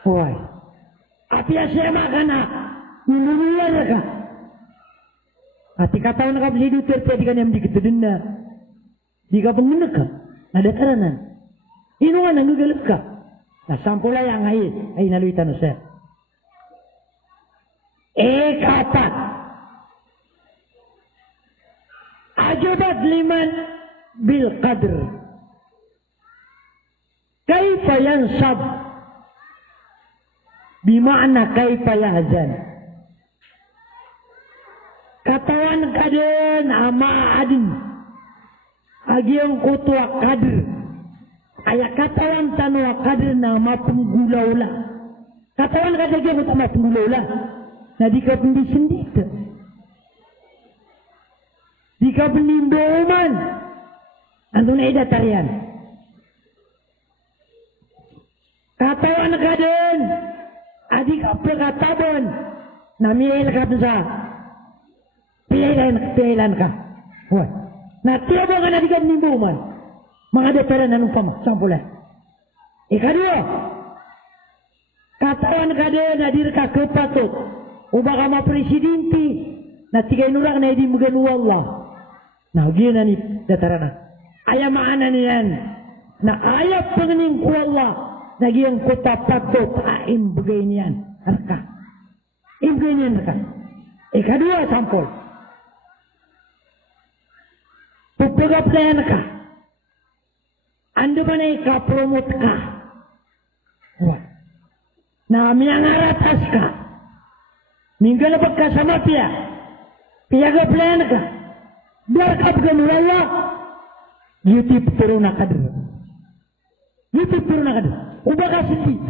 Hoy. Api asema ka na. Nunuluyan ka. Ati katawan ka beli Duterte di kanyang dikit din na. Di ka pangunak ka, nadakaranan. Ino nga nangugalap ka. Nasampula yang ay naluitan no sir. Kapat. Ajabat liman bil qadr. Kaifa yansab. Bima'na kaifa yahzan. Katawan ka din ama adin. Agi ang kutuwa kadir. Ay katawan tanwa kadir na mapunggulaw la. Katawan ka dagyan mo mapunggulaw la. Na di ka pendisindita. Di ka penimbuman. Anto na idatarian. Katawan ka din. Adi ka pagkatabon. Namihil ka sa. Pihilan ka. Huwag. Na tiyo ba nga nadigan ni Buman? Mga depera na nung pama. Sampula. Ikadua. Katawan ka din na dir ka kepatut. Uba ka ma-presidenti. Na tigay nurak na hindi maganu Allah. Nah, gina ni datarana. Aya maana niyan. Na ayat pengening ku Allah. Nagyang kota patut aim bagay niyan. Harka. Imbagay niyan harka. Ikadua sampul. Pupagap na yan ka. Ando ba na ika-promote ka? Na minangaratas ka. Minggalabag ka sa mafia. Piyagap na yan ka. Biarkap ka nulala. YouTube turo na ka doon. YouTube turo na ka doon. Uba ka sisit.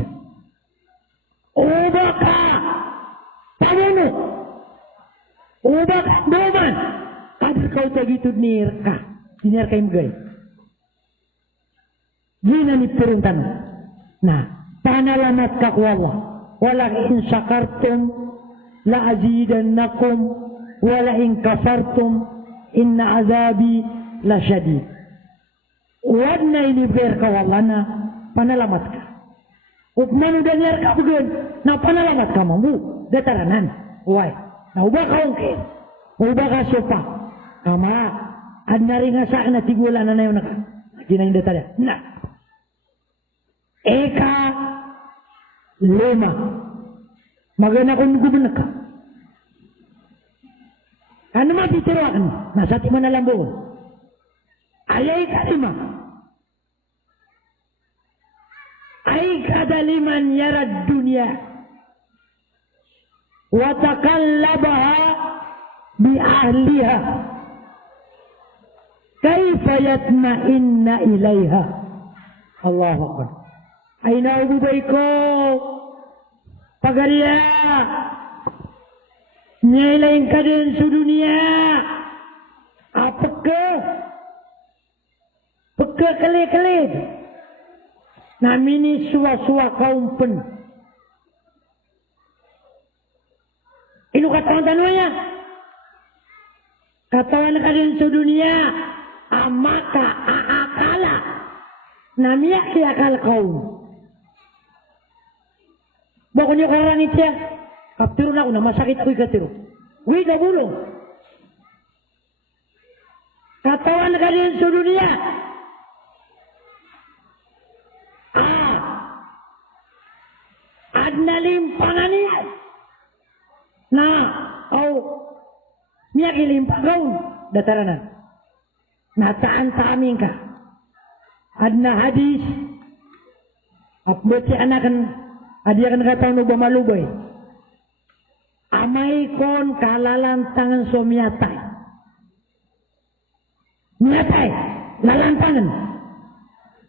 Uba ka. Pamuno. Uba ka. Doman. Kadir kau begitu nirka. Nirka yang gay. Gina ni peruntan. Nah, panalamat ka ku Allah. Wala in syakartum la azidannakum wala in kafartum inna azabi la syadid. Wadna ini ber ka Allah na panalamat ka. Ukman udah nirka begun. Na panalamat ka mambu. Dataranan. Why? Na ubah ka ungkit. Ubah ka sopa. Kama, ad nga sa akin na tigulan na yun naka. Ginang detalya. Na. Eka, lima. Magana kung gubunan ka. Ano matitiruan? Nasa tima na lang buo. Ayay ka lima. Ay kadaliman yarad dunia. Watakallabaha bi ahliha. Kaifa yatma'inna ilaiha. Allahu Akbar. Ay naububay ko. Pagariya. Nyailain ka din sa dunia. Apaka. Pagka kali-kalid. Namini suwa-suwa kaumpen. Inu katawan tanwanya. Katawan ka din sa dunia. Amaka aakala namia kiakal kaum. Bakon yung karang itya. Kaptiro na ako na masakit ako'y katiro. Uy, nabulong. Katawan ka din sa dunia. Ad nalimpangan niya. Na, niya kilimpagaw. Dataranan. Nataan sa amin ka. Adna hadis. Apbot si anakan. Adiakan kataon o bamalubay. Amay kon kalalantangan so miyatay. Miyatay. Lalantangan.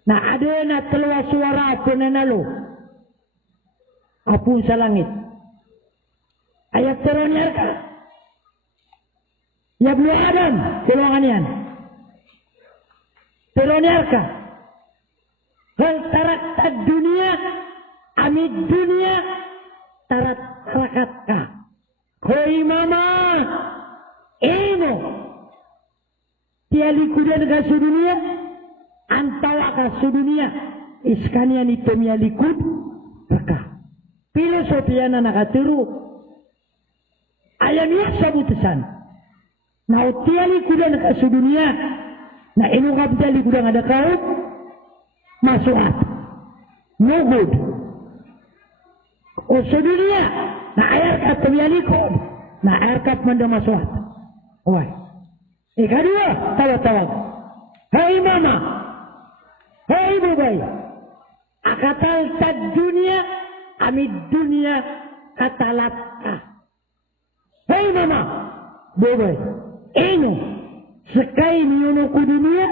Na ada na telwa suara po nanalo. Apun sa langit. Ayat teronyar ka. Yablu Adam. Tulungan yan. Teronyarka. Hal tarat dunia, amid dunia, tarat rakatka. Hoi mama, emo. Tiali kudan ka sa dunia, antawa ka sa dunia, iskanya nito miya likud, raka. Filosofiya na nakatiro. Ayan niya sa butasan. Na tiali kudan ka sa dunia, na inungkap dali kudang ada kau masuat no good o sa dunia na air kat pemialikod na air kat manda masuat oy ikadua tawag hai mama hai bubay akatal tad dunia amid dunia katalat ka hai mama bubay ino sekay niyo ko dunia,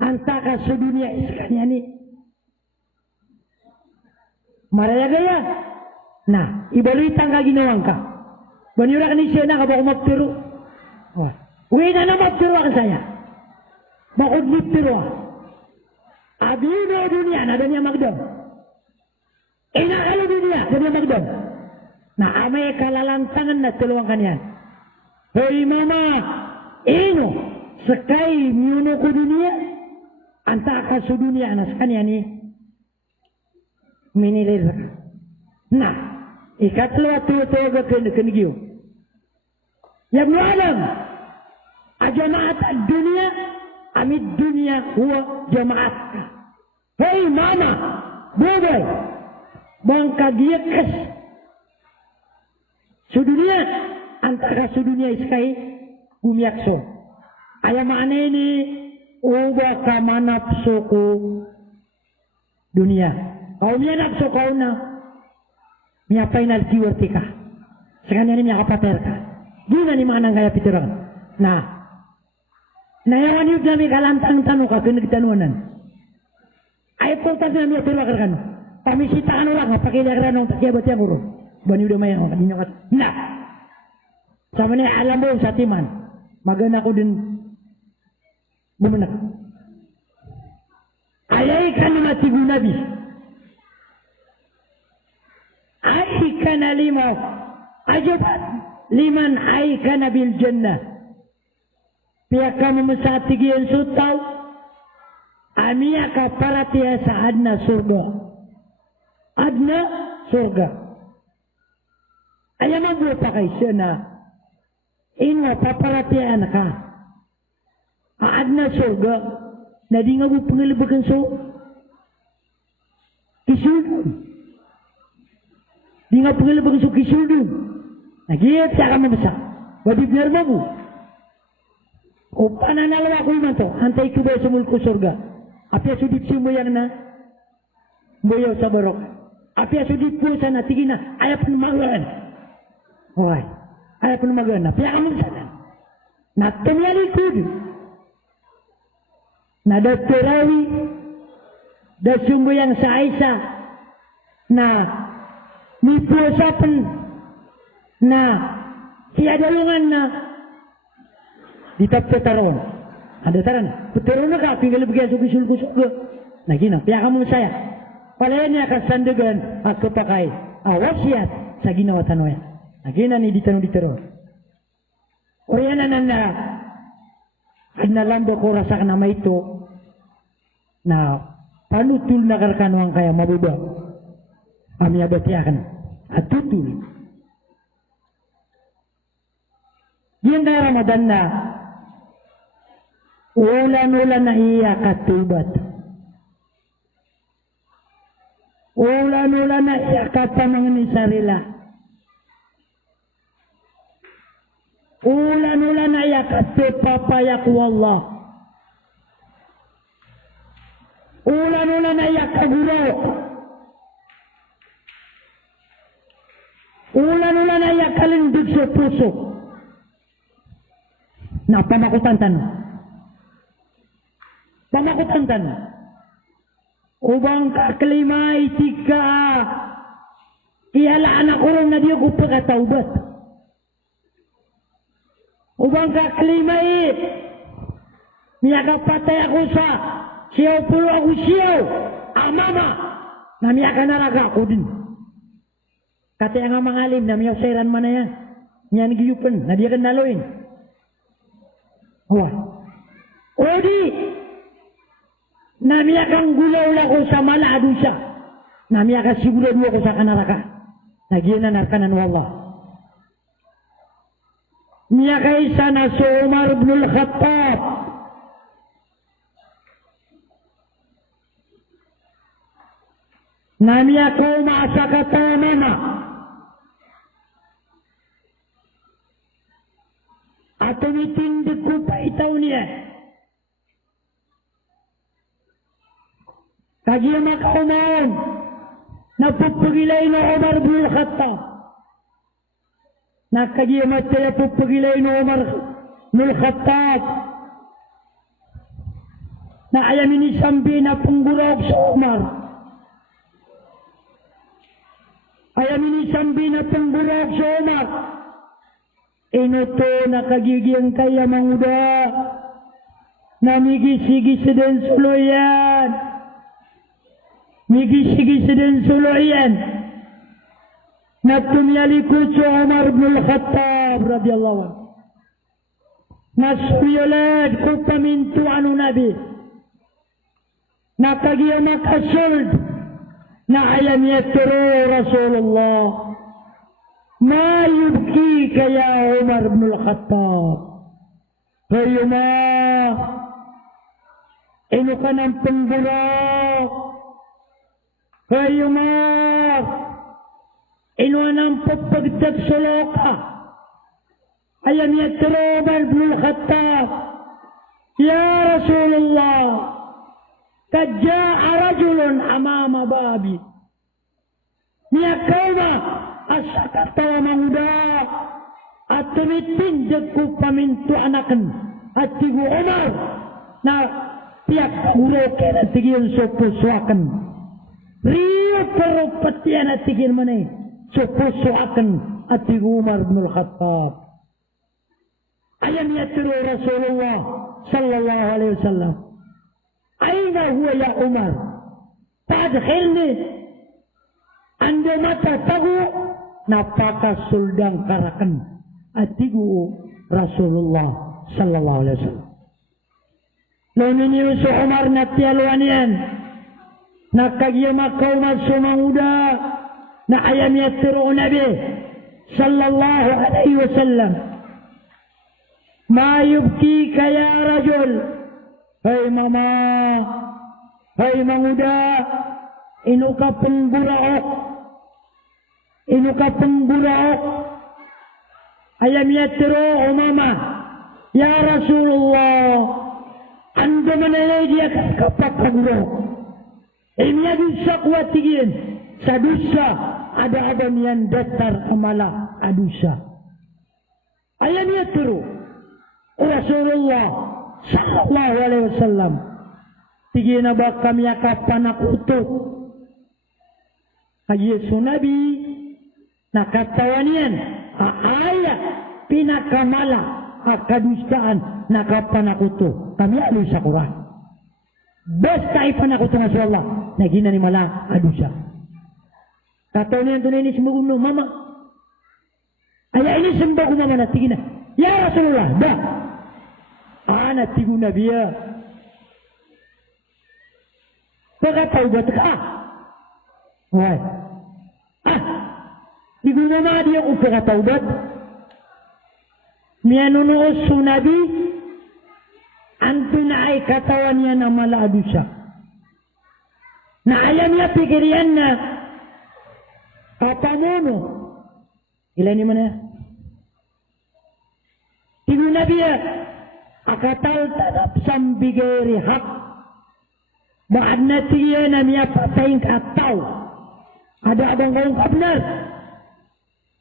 antaka sa dunia iskanya ni. Maraya gaya. Nah, ibalitang ka ginawang ka. Banyura ka ni siya na ka bako magtiro. Uwi na magtiro ka saya. Bakod magtiro. Abi na dunia na dunia magdam. Inakalo dunia dunia magdam. Na amay kalalantangan na tulungan kanyan. Hoy mama, ino. Sekai miuno ko dunia, antara ka sa dunia na sekanya ni minilir. Nah, ikatlo atu-atu ga kenegio. Yang alam, ajamaat dunia, amit dunia huwa jamaat. Hei mama, bodoh, bangka dia kes. Sudunia, antara sudunia iskai gumiakso. Ayah makna ini, ubah ka manapso ko dunia. Kau miya napso kau na, miya penalti warti ka. Sekanya ni miya kapater ka. Guna ni manang kaya piturang. Nah, nayawan yuk nami kalantang-tanu ka kenegtanuanan. Ayat toltas na miya turwa karkan. Pamisitaan ulang pakai diagram ng takiabat yang guru. Bani udah mayang ka dinyo kat. Nah, sama ni alam mo sa timan. Magana ko din bumenak. Ayay ka na matigu nabi. Ayay ka na limaw. Ajabat. Liman ay ka na bil jannah. Pihak kamu mesatigi yang sutaw. Amia ka paratiya sa adna surga. Adna surga. Ayaman mo pa kay siya na inwa paparatiyaan ka. Adna surga. Na di nga mo pangalabagan so. Kisudun. Di nga pangalabagan so kisudun. Nagiyat siya ka mamasa. Wadib nerma mo. O pananalawa ko naman to. Hantay ko ba sa mulko surga. Apya sudip siya mo yang na. Boyaw sa barok. Apya sudip po sana. Tigin na. Ayaw pa numagaan. Okay. Ayaw pa numagaan. Apya ka mamasa. Natumyalikod. Nadakturawi. Dasumbo yang sa Aisa. Na. Mipusapan. Na tiada lungan na ditapte taron ada taran taron na ka tinggal begitu kusuk nah gina pihak kamu saya palanya akan sandegan aku pakai wasiat sa ginawa tanoya nah gina ni ditanu ditaron oriana nanda adna lando ko rasakan nama itu nah panutul nagarkan wang kaya mabuba kami abati akan atutul. Yan na Ramadan na, ulan-ulan na iya katubat. Ulan-ulan na iya katamangin sarila. Ulan-ulan na iya katupapayak wallah. Ulan-ulan na iya kagurok. Ulan-ulan na iya kalindig sa puso. Nah, pamakutantan. Ubang kelima itika. Iyalah anak orang na dia gupa ka taubat. Ubang kelima miyaga patay ako sa siyaw pulo ako siyaw. Mama. Na miyaga naraga ako din. Kata yang mangalim na miyaw sairan mana yan. Nyan giyupan na dia kan naloin. Wah, odi, nami akan gulaw lang ko sa malado siya. Nami akan sigurado ako sa kanaraka. Nagyanan arkanan wallah. Niya kay sana so Umar ibn al-Khattab. Nami ako maasakata mama. Atau mitindik ko pa itaw niya. Kaya makaumaon, napupagilay na Umar bin Khattab. Nakagaya mataya pupagilay na Umar bin Khattab. Na ayamin ni Sambi na punggurog sa Umar. Ayamin ni Sambi na punggurog sa Umar. Inuto na kagigiyang kaya manguda. Namigis-igis din suluyan. Migis-igis din suluyan. Na tumyalikod sa Umar ibn al-Khattab radiyallahu anhu. nasuyolad ko pamintuan ng Nabi. Nakagiya makasold na ayam yatro Rasulullah. Ma yubki kaya Umar bin Al-Khattab. Kayo ma, ino ka ng pangburak. Kayo ma, ino ng pagpagdag sa loka. Ayam yatro Umar bin Al-Khattab. Ya Rasulullah, kad jaa rajulun amama babi. Niya kayo ma, asakatawa mangda at tumitindag ko paminto anakan at tigo Umar na tiyak uro kaya na tigil so pusuakan riyo pero patiyan na tigil manay so pusuakan at tigo Umar bin Al-Khattab. Ayan yatiro Rasulullah sallallahu alaihi wasallam. Aina huwa ya Umar? Padkhilni ando mata tagu napakasuldang karakan at tigo Rasulullah sallallahu alaihi wasallam. Lalu niyo si Umar na tiyaluan yan. Nakagiyama ka Umar sumanguda na ayam yatiro Nabi sallallahu alaihi wasallam. Ma yubki kaya rajul. Hai mama, hai manguda, ino ka pengguraok. Ino ka pengguraok. Ayam yatro umama. Ya Rasulullah. Anda manalay dia kapaguraok. Ini adusa kuatigin. Sa dusa, ada niyan datar amala adusa. Ayam yatro. Rasulullah sallallahu alaihi wasallam. Tigina ba kami kapan aku utuh. Yesu Nabi nakatawanian ayat pinakamala akadustaan nakapan aku utuh. Kami alu sa Quran. Basta ipan aku utuh Rasulullah. Nagina ni malang adusa. Katawanian tunay ni sumuguno mama. Ayat ini sembah mama na tigina. Ya Rasulullah dah. Ana tigu Nabiya. Pagkatawbat ka. Why? Tigu mama dia kung pagkatawbat. Miyanunoos su Nabi. Anto na ay katawan niya na malaado siya. Na alam niya pikirian na kapamono. Ilan ni mana? Tigu Nabiya. Akatal tanap sambigay hak. Bakit na tiya na niya patayin kataw. Ada abang kong kabnar.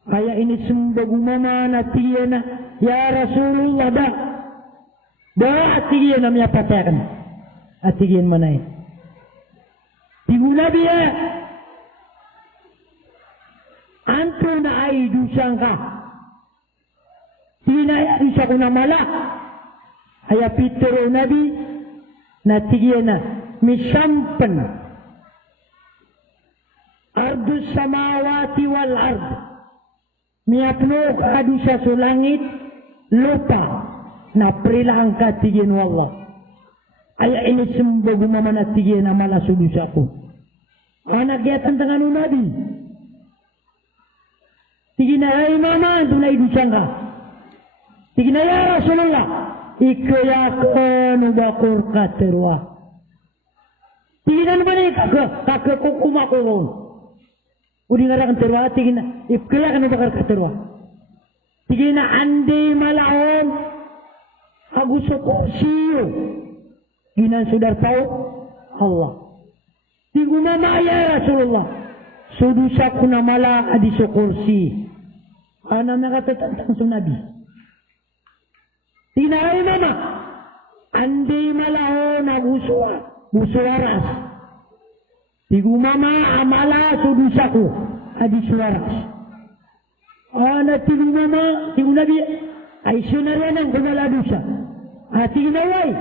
Kaya ini sembah umama na tiya na. Ya Rasulullah dah. Dah tiya na niya patayin. At tiyan manay. Tigu Nabi ya. Anto na ay dusang ka. Tinaya isa ko na malak. Ayah pitero Nabi na tigina misampan ardus samawati wal ard miapno kadu sa sulangit lupa na prilang katigin wallah. Ayah ini sembah gumama na tigina malasudus ako. Anak dia tantangan Nabi. Tigina ay mama tunay dusang ka. Tigina ya Rasulullah. Ikayakan udakur katerwa. Tingin ba na kakakukuma ko ron? Udi nga rin terwa, tingin na, ikayakan udakar katerwa. Tingin na andi malaon, aguso ko siyo. Ginan sudar tau, Allah. Tingin na maaya Rasulullah. Sudusa ko na mala adiso kursi. Ana nakatatantang sa Nabi. Tinay mama, andi malaho na busuwaras. Tigu mama amala sudusa ko, adi suwaras. Ana tigu mama, tigu Nabi, ay sunaranan ko maladusa. Ati ginaway,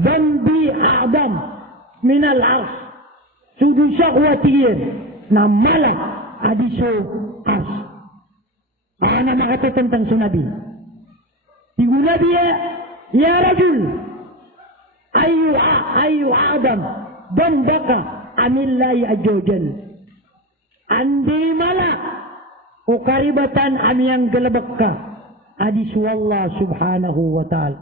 zambi a'dam minal ars. Sudusa ko atiyin, na mala adi suwaras. Ana makatatantang sunabi. Tigu Nabi Ya rajul, ayu adam, dambaka amillahi ajojal. Andi malak, ukaribatan amiyang galabakka, adis wallah subhanahu wa ta'ala.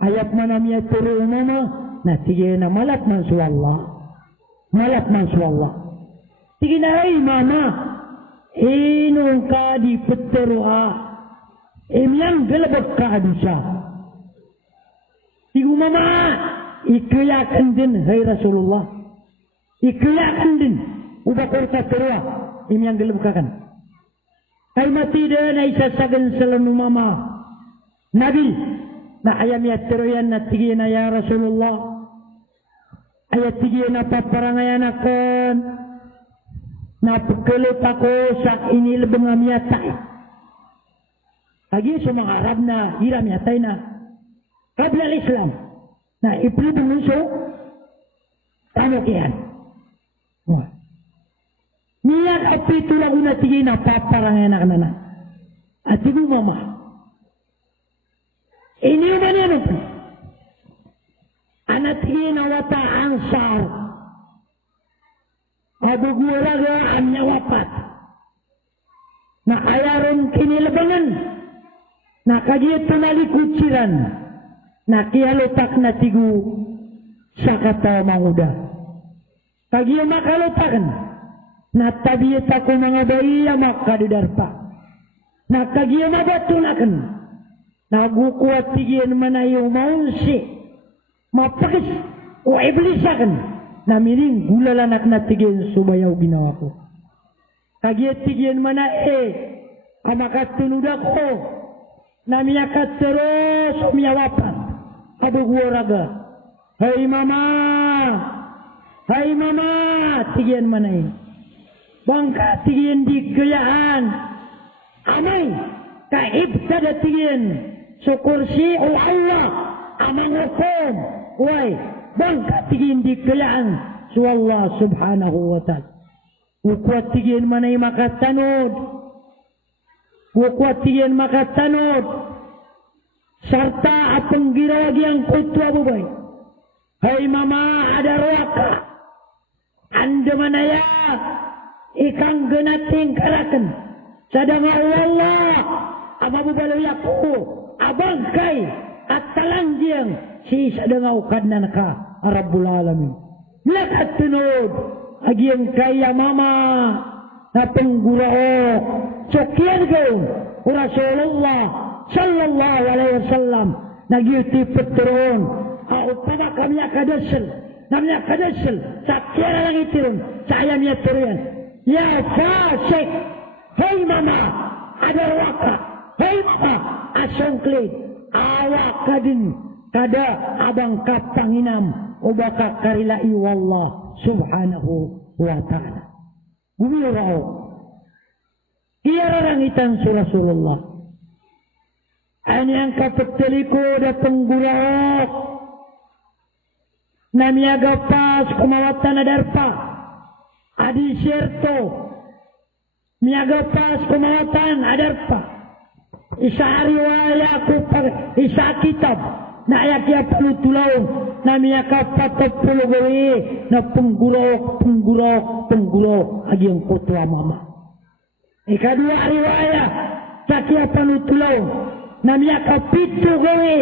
Ayat mana miya turu umama, natigay na malat man suwallah. Malat man suwallah. Tigay na ay mama, inong ka di petteruha, imiyang galabakka adisa. Tigu mama, ikayakan din, hai Rasulullah. Ikayakan din, ubakor ka terua, imiyang galabakkan. Ay matida na isasagan sa lanu mama. Nabi, na ayam yatteroyan na tigay na ya Rasulullah. Ayat tigay na paparangayan akan. Napagkalit ako sa inilabang amyatay. Agi sa mga Arab na hiram yatay na kabla Islam na ipilibang muso, tamo kiyan. Niyak apito lang una tigay na paparangayan akan na. At tigo mama. Iniuman yan ito. Anak tigay na wata ansar. Abuguraga ang nyawapat. Nakayaron kinilabangan. Nakagito na likutsiran. Nakialutak na tigu sa kata manguda. Kagiyo makalutakan. Natabiyat ako mga bayiya makadudarpa. Nakagiyo mabatunakan. Nagukuat tigian manayo maunsi. Mapakis o iblisakan. Namiring gulalanak na tigian subayaw ginawa ko. Kagiat tigian mana amakatunod ako. Namiyakat terus umiyawapan. Abugwaraga. Hai mama. Hai mama. Tigian mana bangka tigian di gayaan. Amay. Kaib kada tigian. Sukursi Allah. Amang hukum. Wai. Bangka tigian di gayaan. Su Allah subhanahu wa ta'ala. Ukuat tigian manay makatanod. Ukuat tigian makatanod. Sarta apang girawagi ang kutwa bubay. Hai mama ada roaka. Anda manayak. Ikang genating karakan. Sadang Allah. Aba bubaloyak ko. Abang kay. At talanggiang. Si sadang kadnan ka. Rabbul Alamin. Lakat tunod. Agiyang kaya mama. Napanggurao. Sokyan ko. Rasulullah. Sallallahu alaihi wasallam. Nagyuti peteron. Ako pada kami akadasal. Namanya akadasal. Sakira lang itirun. Saya niya turuan. Ya fasik. Hey mama. Ada waka. Hey mama. Asongklit. Awak kadin. Kada abang kapanginam. Ubaka karilai wallah. Subhanahu wa ta'ala. Gumiraw. Iyararangitan si Rasulullah. Ani ang kapagtaliko da penggurok. Namiaga pas kumawatan na darpa. Adi syerto. Miaga pas kumawatan adarpa. Isa riwaya ko isa kitab. Na ayakya palutulaw. Namiaga patapuluh gawi. Na penggurok. Agi ang kutwa mama. Ikadua riwaya. Sakya palutulaw. Namiaga pitu gawi.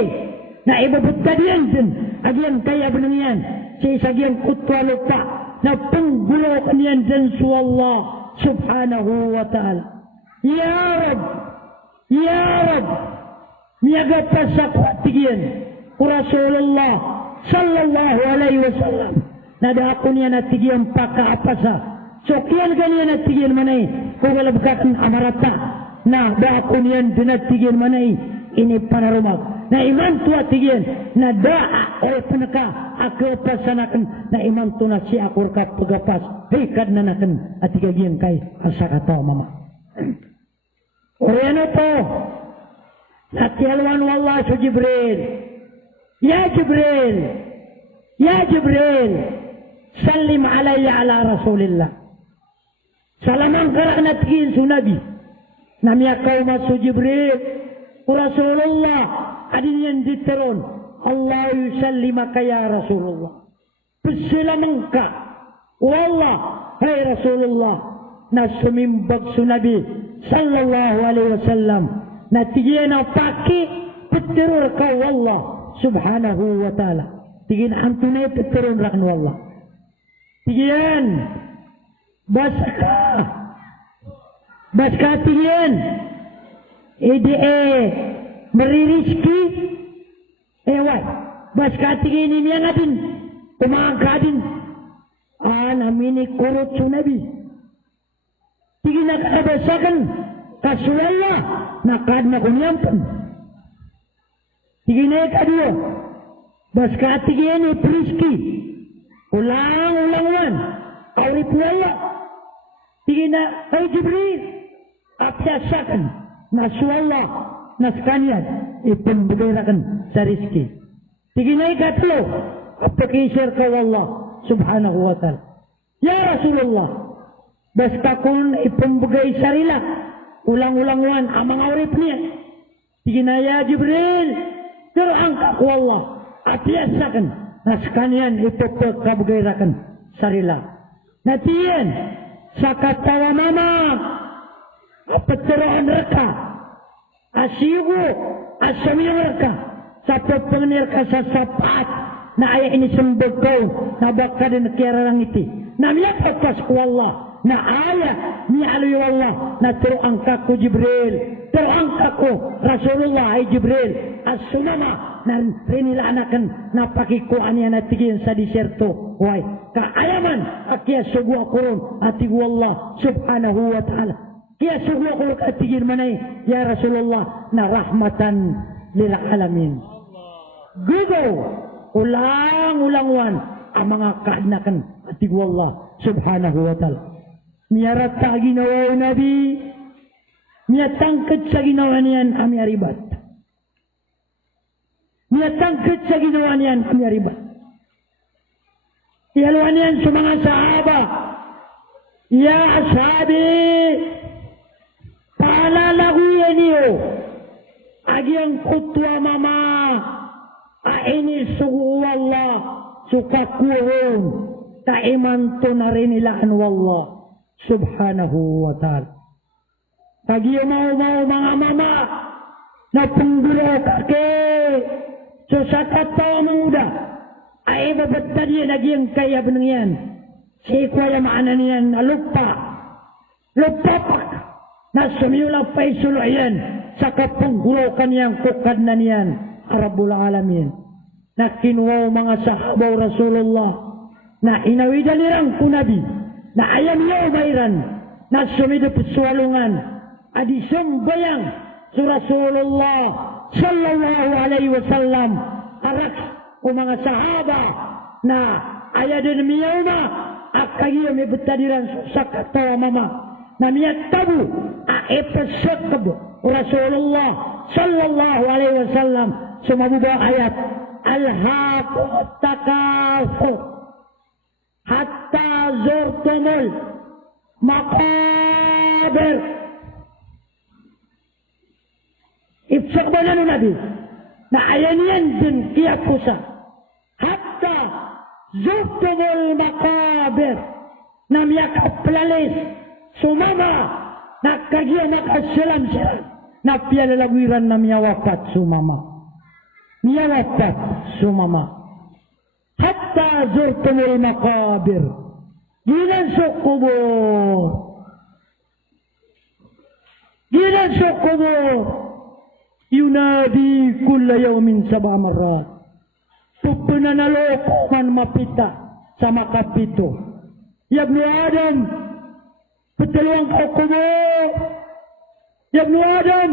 Na ibabot kadiyan din. Agian kaya benangian. Si isagian kutwa lupa. Na penggulo kanian dan su Allah subhanahu wa ta'ala. Ya Rab. Ya Rab. Niaga pasak tigian. Rasulullah sallallahu alaihi wasallam. Nada aku niya natigian paka apasa. Sokian kanian natigian manay. Kugala bukatan amarata. Nah da aku niyan dinatigian manay. Ini panarumag. Na iman tua tigian. Na daa oleh peneka. Aku pasanakan. Na iman tu na si akur ka pegapas. Hikad na nakan. At tigagian kay. Asa kata mama. Oriano po. Natialwan wallah su Jibril. Ya Jibril. Ya Jibril. Salim alaiya ala Rasulillah. Salamang karak na tigin su Nabi. Namya kau masuk Jibril. Rasulullah. adin diteron Allah yusallimaka ya Rasulullah peselamengka wallah hai Rasulullah na sumimbag sunabi sallallahu alaihi wasallam na tigian paki peteror ka wallah subhanahu wa ta'ala tigin antunay peteron rakan wallah tigian baska tigian meririski wai baska tigin ini yang adin umangkadin anamini kurut sunabi tigin nakabasakan kasuwala nakad na kunyampan tigin ay kadyo baska tigin priski ulang-ulangan awrit wala tigin na ay Jibril apyasakan nasuwala naskanyad ipambagayrakan sa rizki tigin ay katlo apakisir ka wallah subhanahu wa ta'ala ya Rasulullah baska kun ipambagay sarila ulang-ulangan amang awrit niya tigin na ya Jibril terangkat wallah apyasakan naskanian ipapagayrakan sarila natiyan sa katawa mama apatirahan reka asigo asamiyang reka sa pagpangir ka sa sapat na ay inisambag ko na baka din nakirarang iti na miyapapas ko Allah na aya ni aluyo Allah na turuang ka ko Jibril turuang ka ko Rasulullah ay Jibril as sumama na rinilanakan na pakikuan niya na tigin sa diserto way kaayaman at kaya sugo ako ron at tigo Allah subhanahu wa ta'ala kaya sugo ako ron at tigin manay ya Rasulullah na rahmatan lil alamin gugo ulang-ulangwan ang mga kainakan at tigo Allah subhanahu wa ta'ala miyarat sa ginawa nabi miyatangkad sa ginawa niyan kami aribat miyatangkad sa ginawa niyan kami aribat iyalwa niyan sa mga sahaba ya ashabi paalalaguyan niyo agi ang kutwa mama aini sugu wallah sukakuhon taiman to na rin nilaan wallah subhanahu wa ta'ala pagi mau mga mama na punggulo kake so sa katawa muda ay babata niya naging kaya binang yan si kuya maanan niyan na lupapak na sumiyulang paisulo yan sa kapunggulo kaniyang kukad na niyan Arabul Alamin na kinuwaw mga sahabaw Rasulullah na inawidan nirang kunabi na ayam niyo bayran na sumidap suwalungan adisong bayang sa Rasulullah sallallahu alaihi wasallam arak o mga sahaba na ayadin miyaw na at kagiyo may betadiran sa katawa mama na miyat tabu a epasakab Rasulullah sallallahu alaihi wasallam sumabuba ayat alhaqut takafur hatta zurtumul maqabir ifsakbalan nabi na ayan yan din kiyakusa hatta zurtumul maqabir na miyakaplalis sumama na kagiya nakasalam siya na piyalalawiran na miyawafat sumama hatta zurtumul maqabir ginan sa kubur yunadi kulla yawmin 7 marat pagpananaloko man mapita sa makapito yabni Adam pataluang ka kubur yabni Adam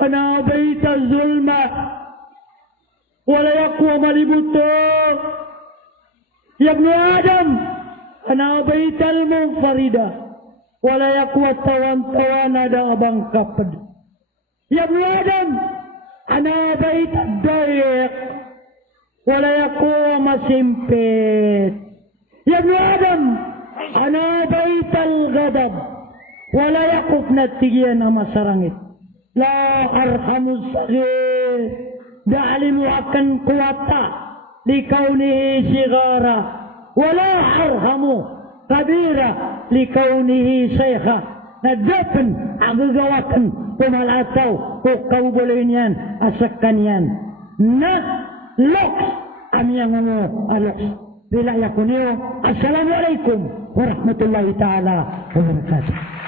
ana baita zulma wala yakwa malibuto yabni Adam ana baital munfarida wala yakwa tawan-tawan ada abang kapad yabni Adam ana baital dayak wala yakwa masimpit yabni Adam ana baital gadab wala yakwa natigian ama sarangit la arhamus sagir da'alimu akan kuwata likaunihi sigara wala arhamu kabira likaunihi syekha na dapat agagawakan pumalataw kung kau boleh niyan asakan yan na loks amiyang mo aloks bila yakuniyo. Assalamualaikum warahmatullahi ta'ala wabarakatuh.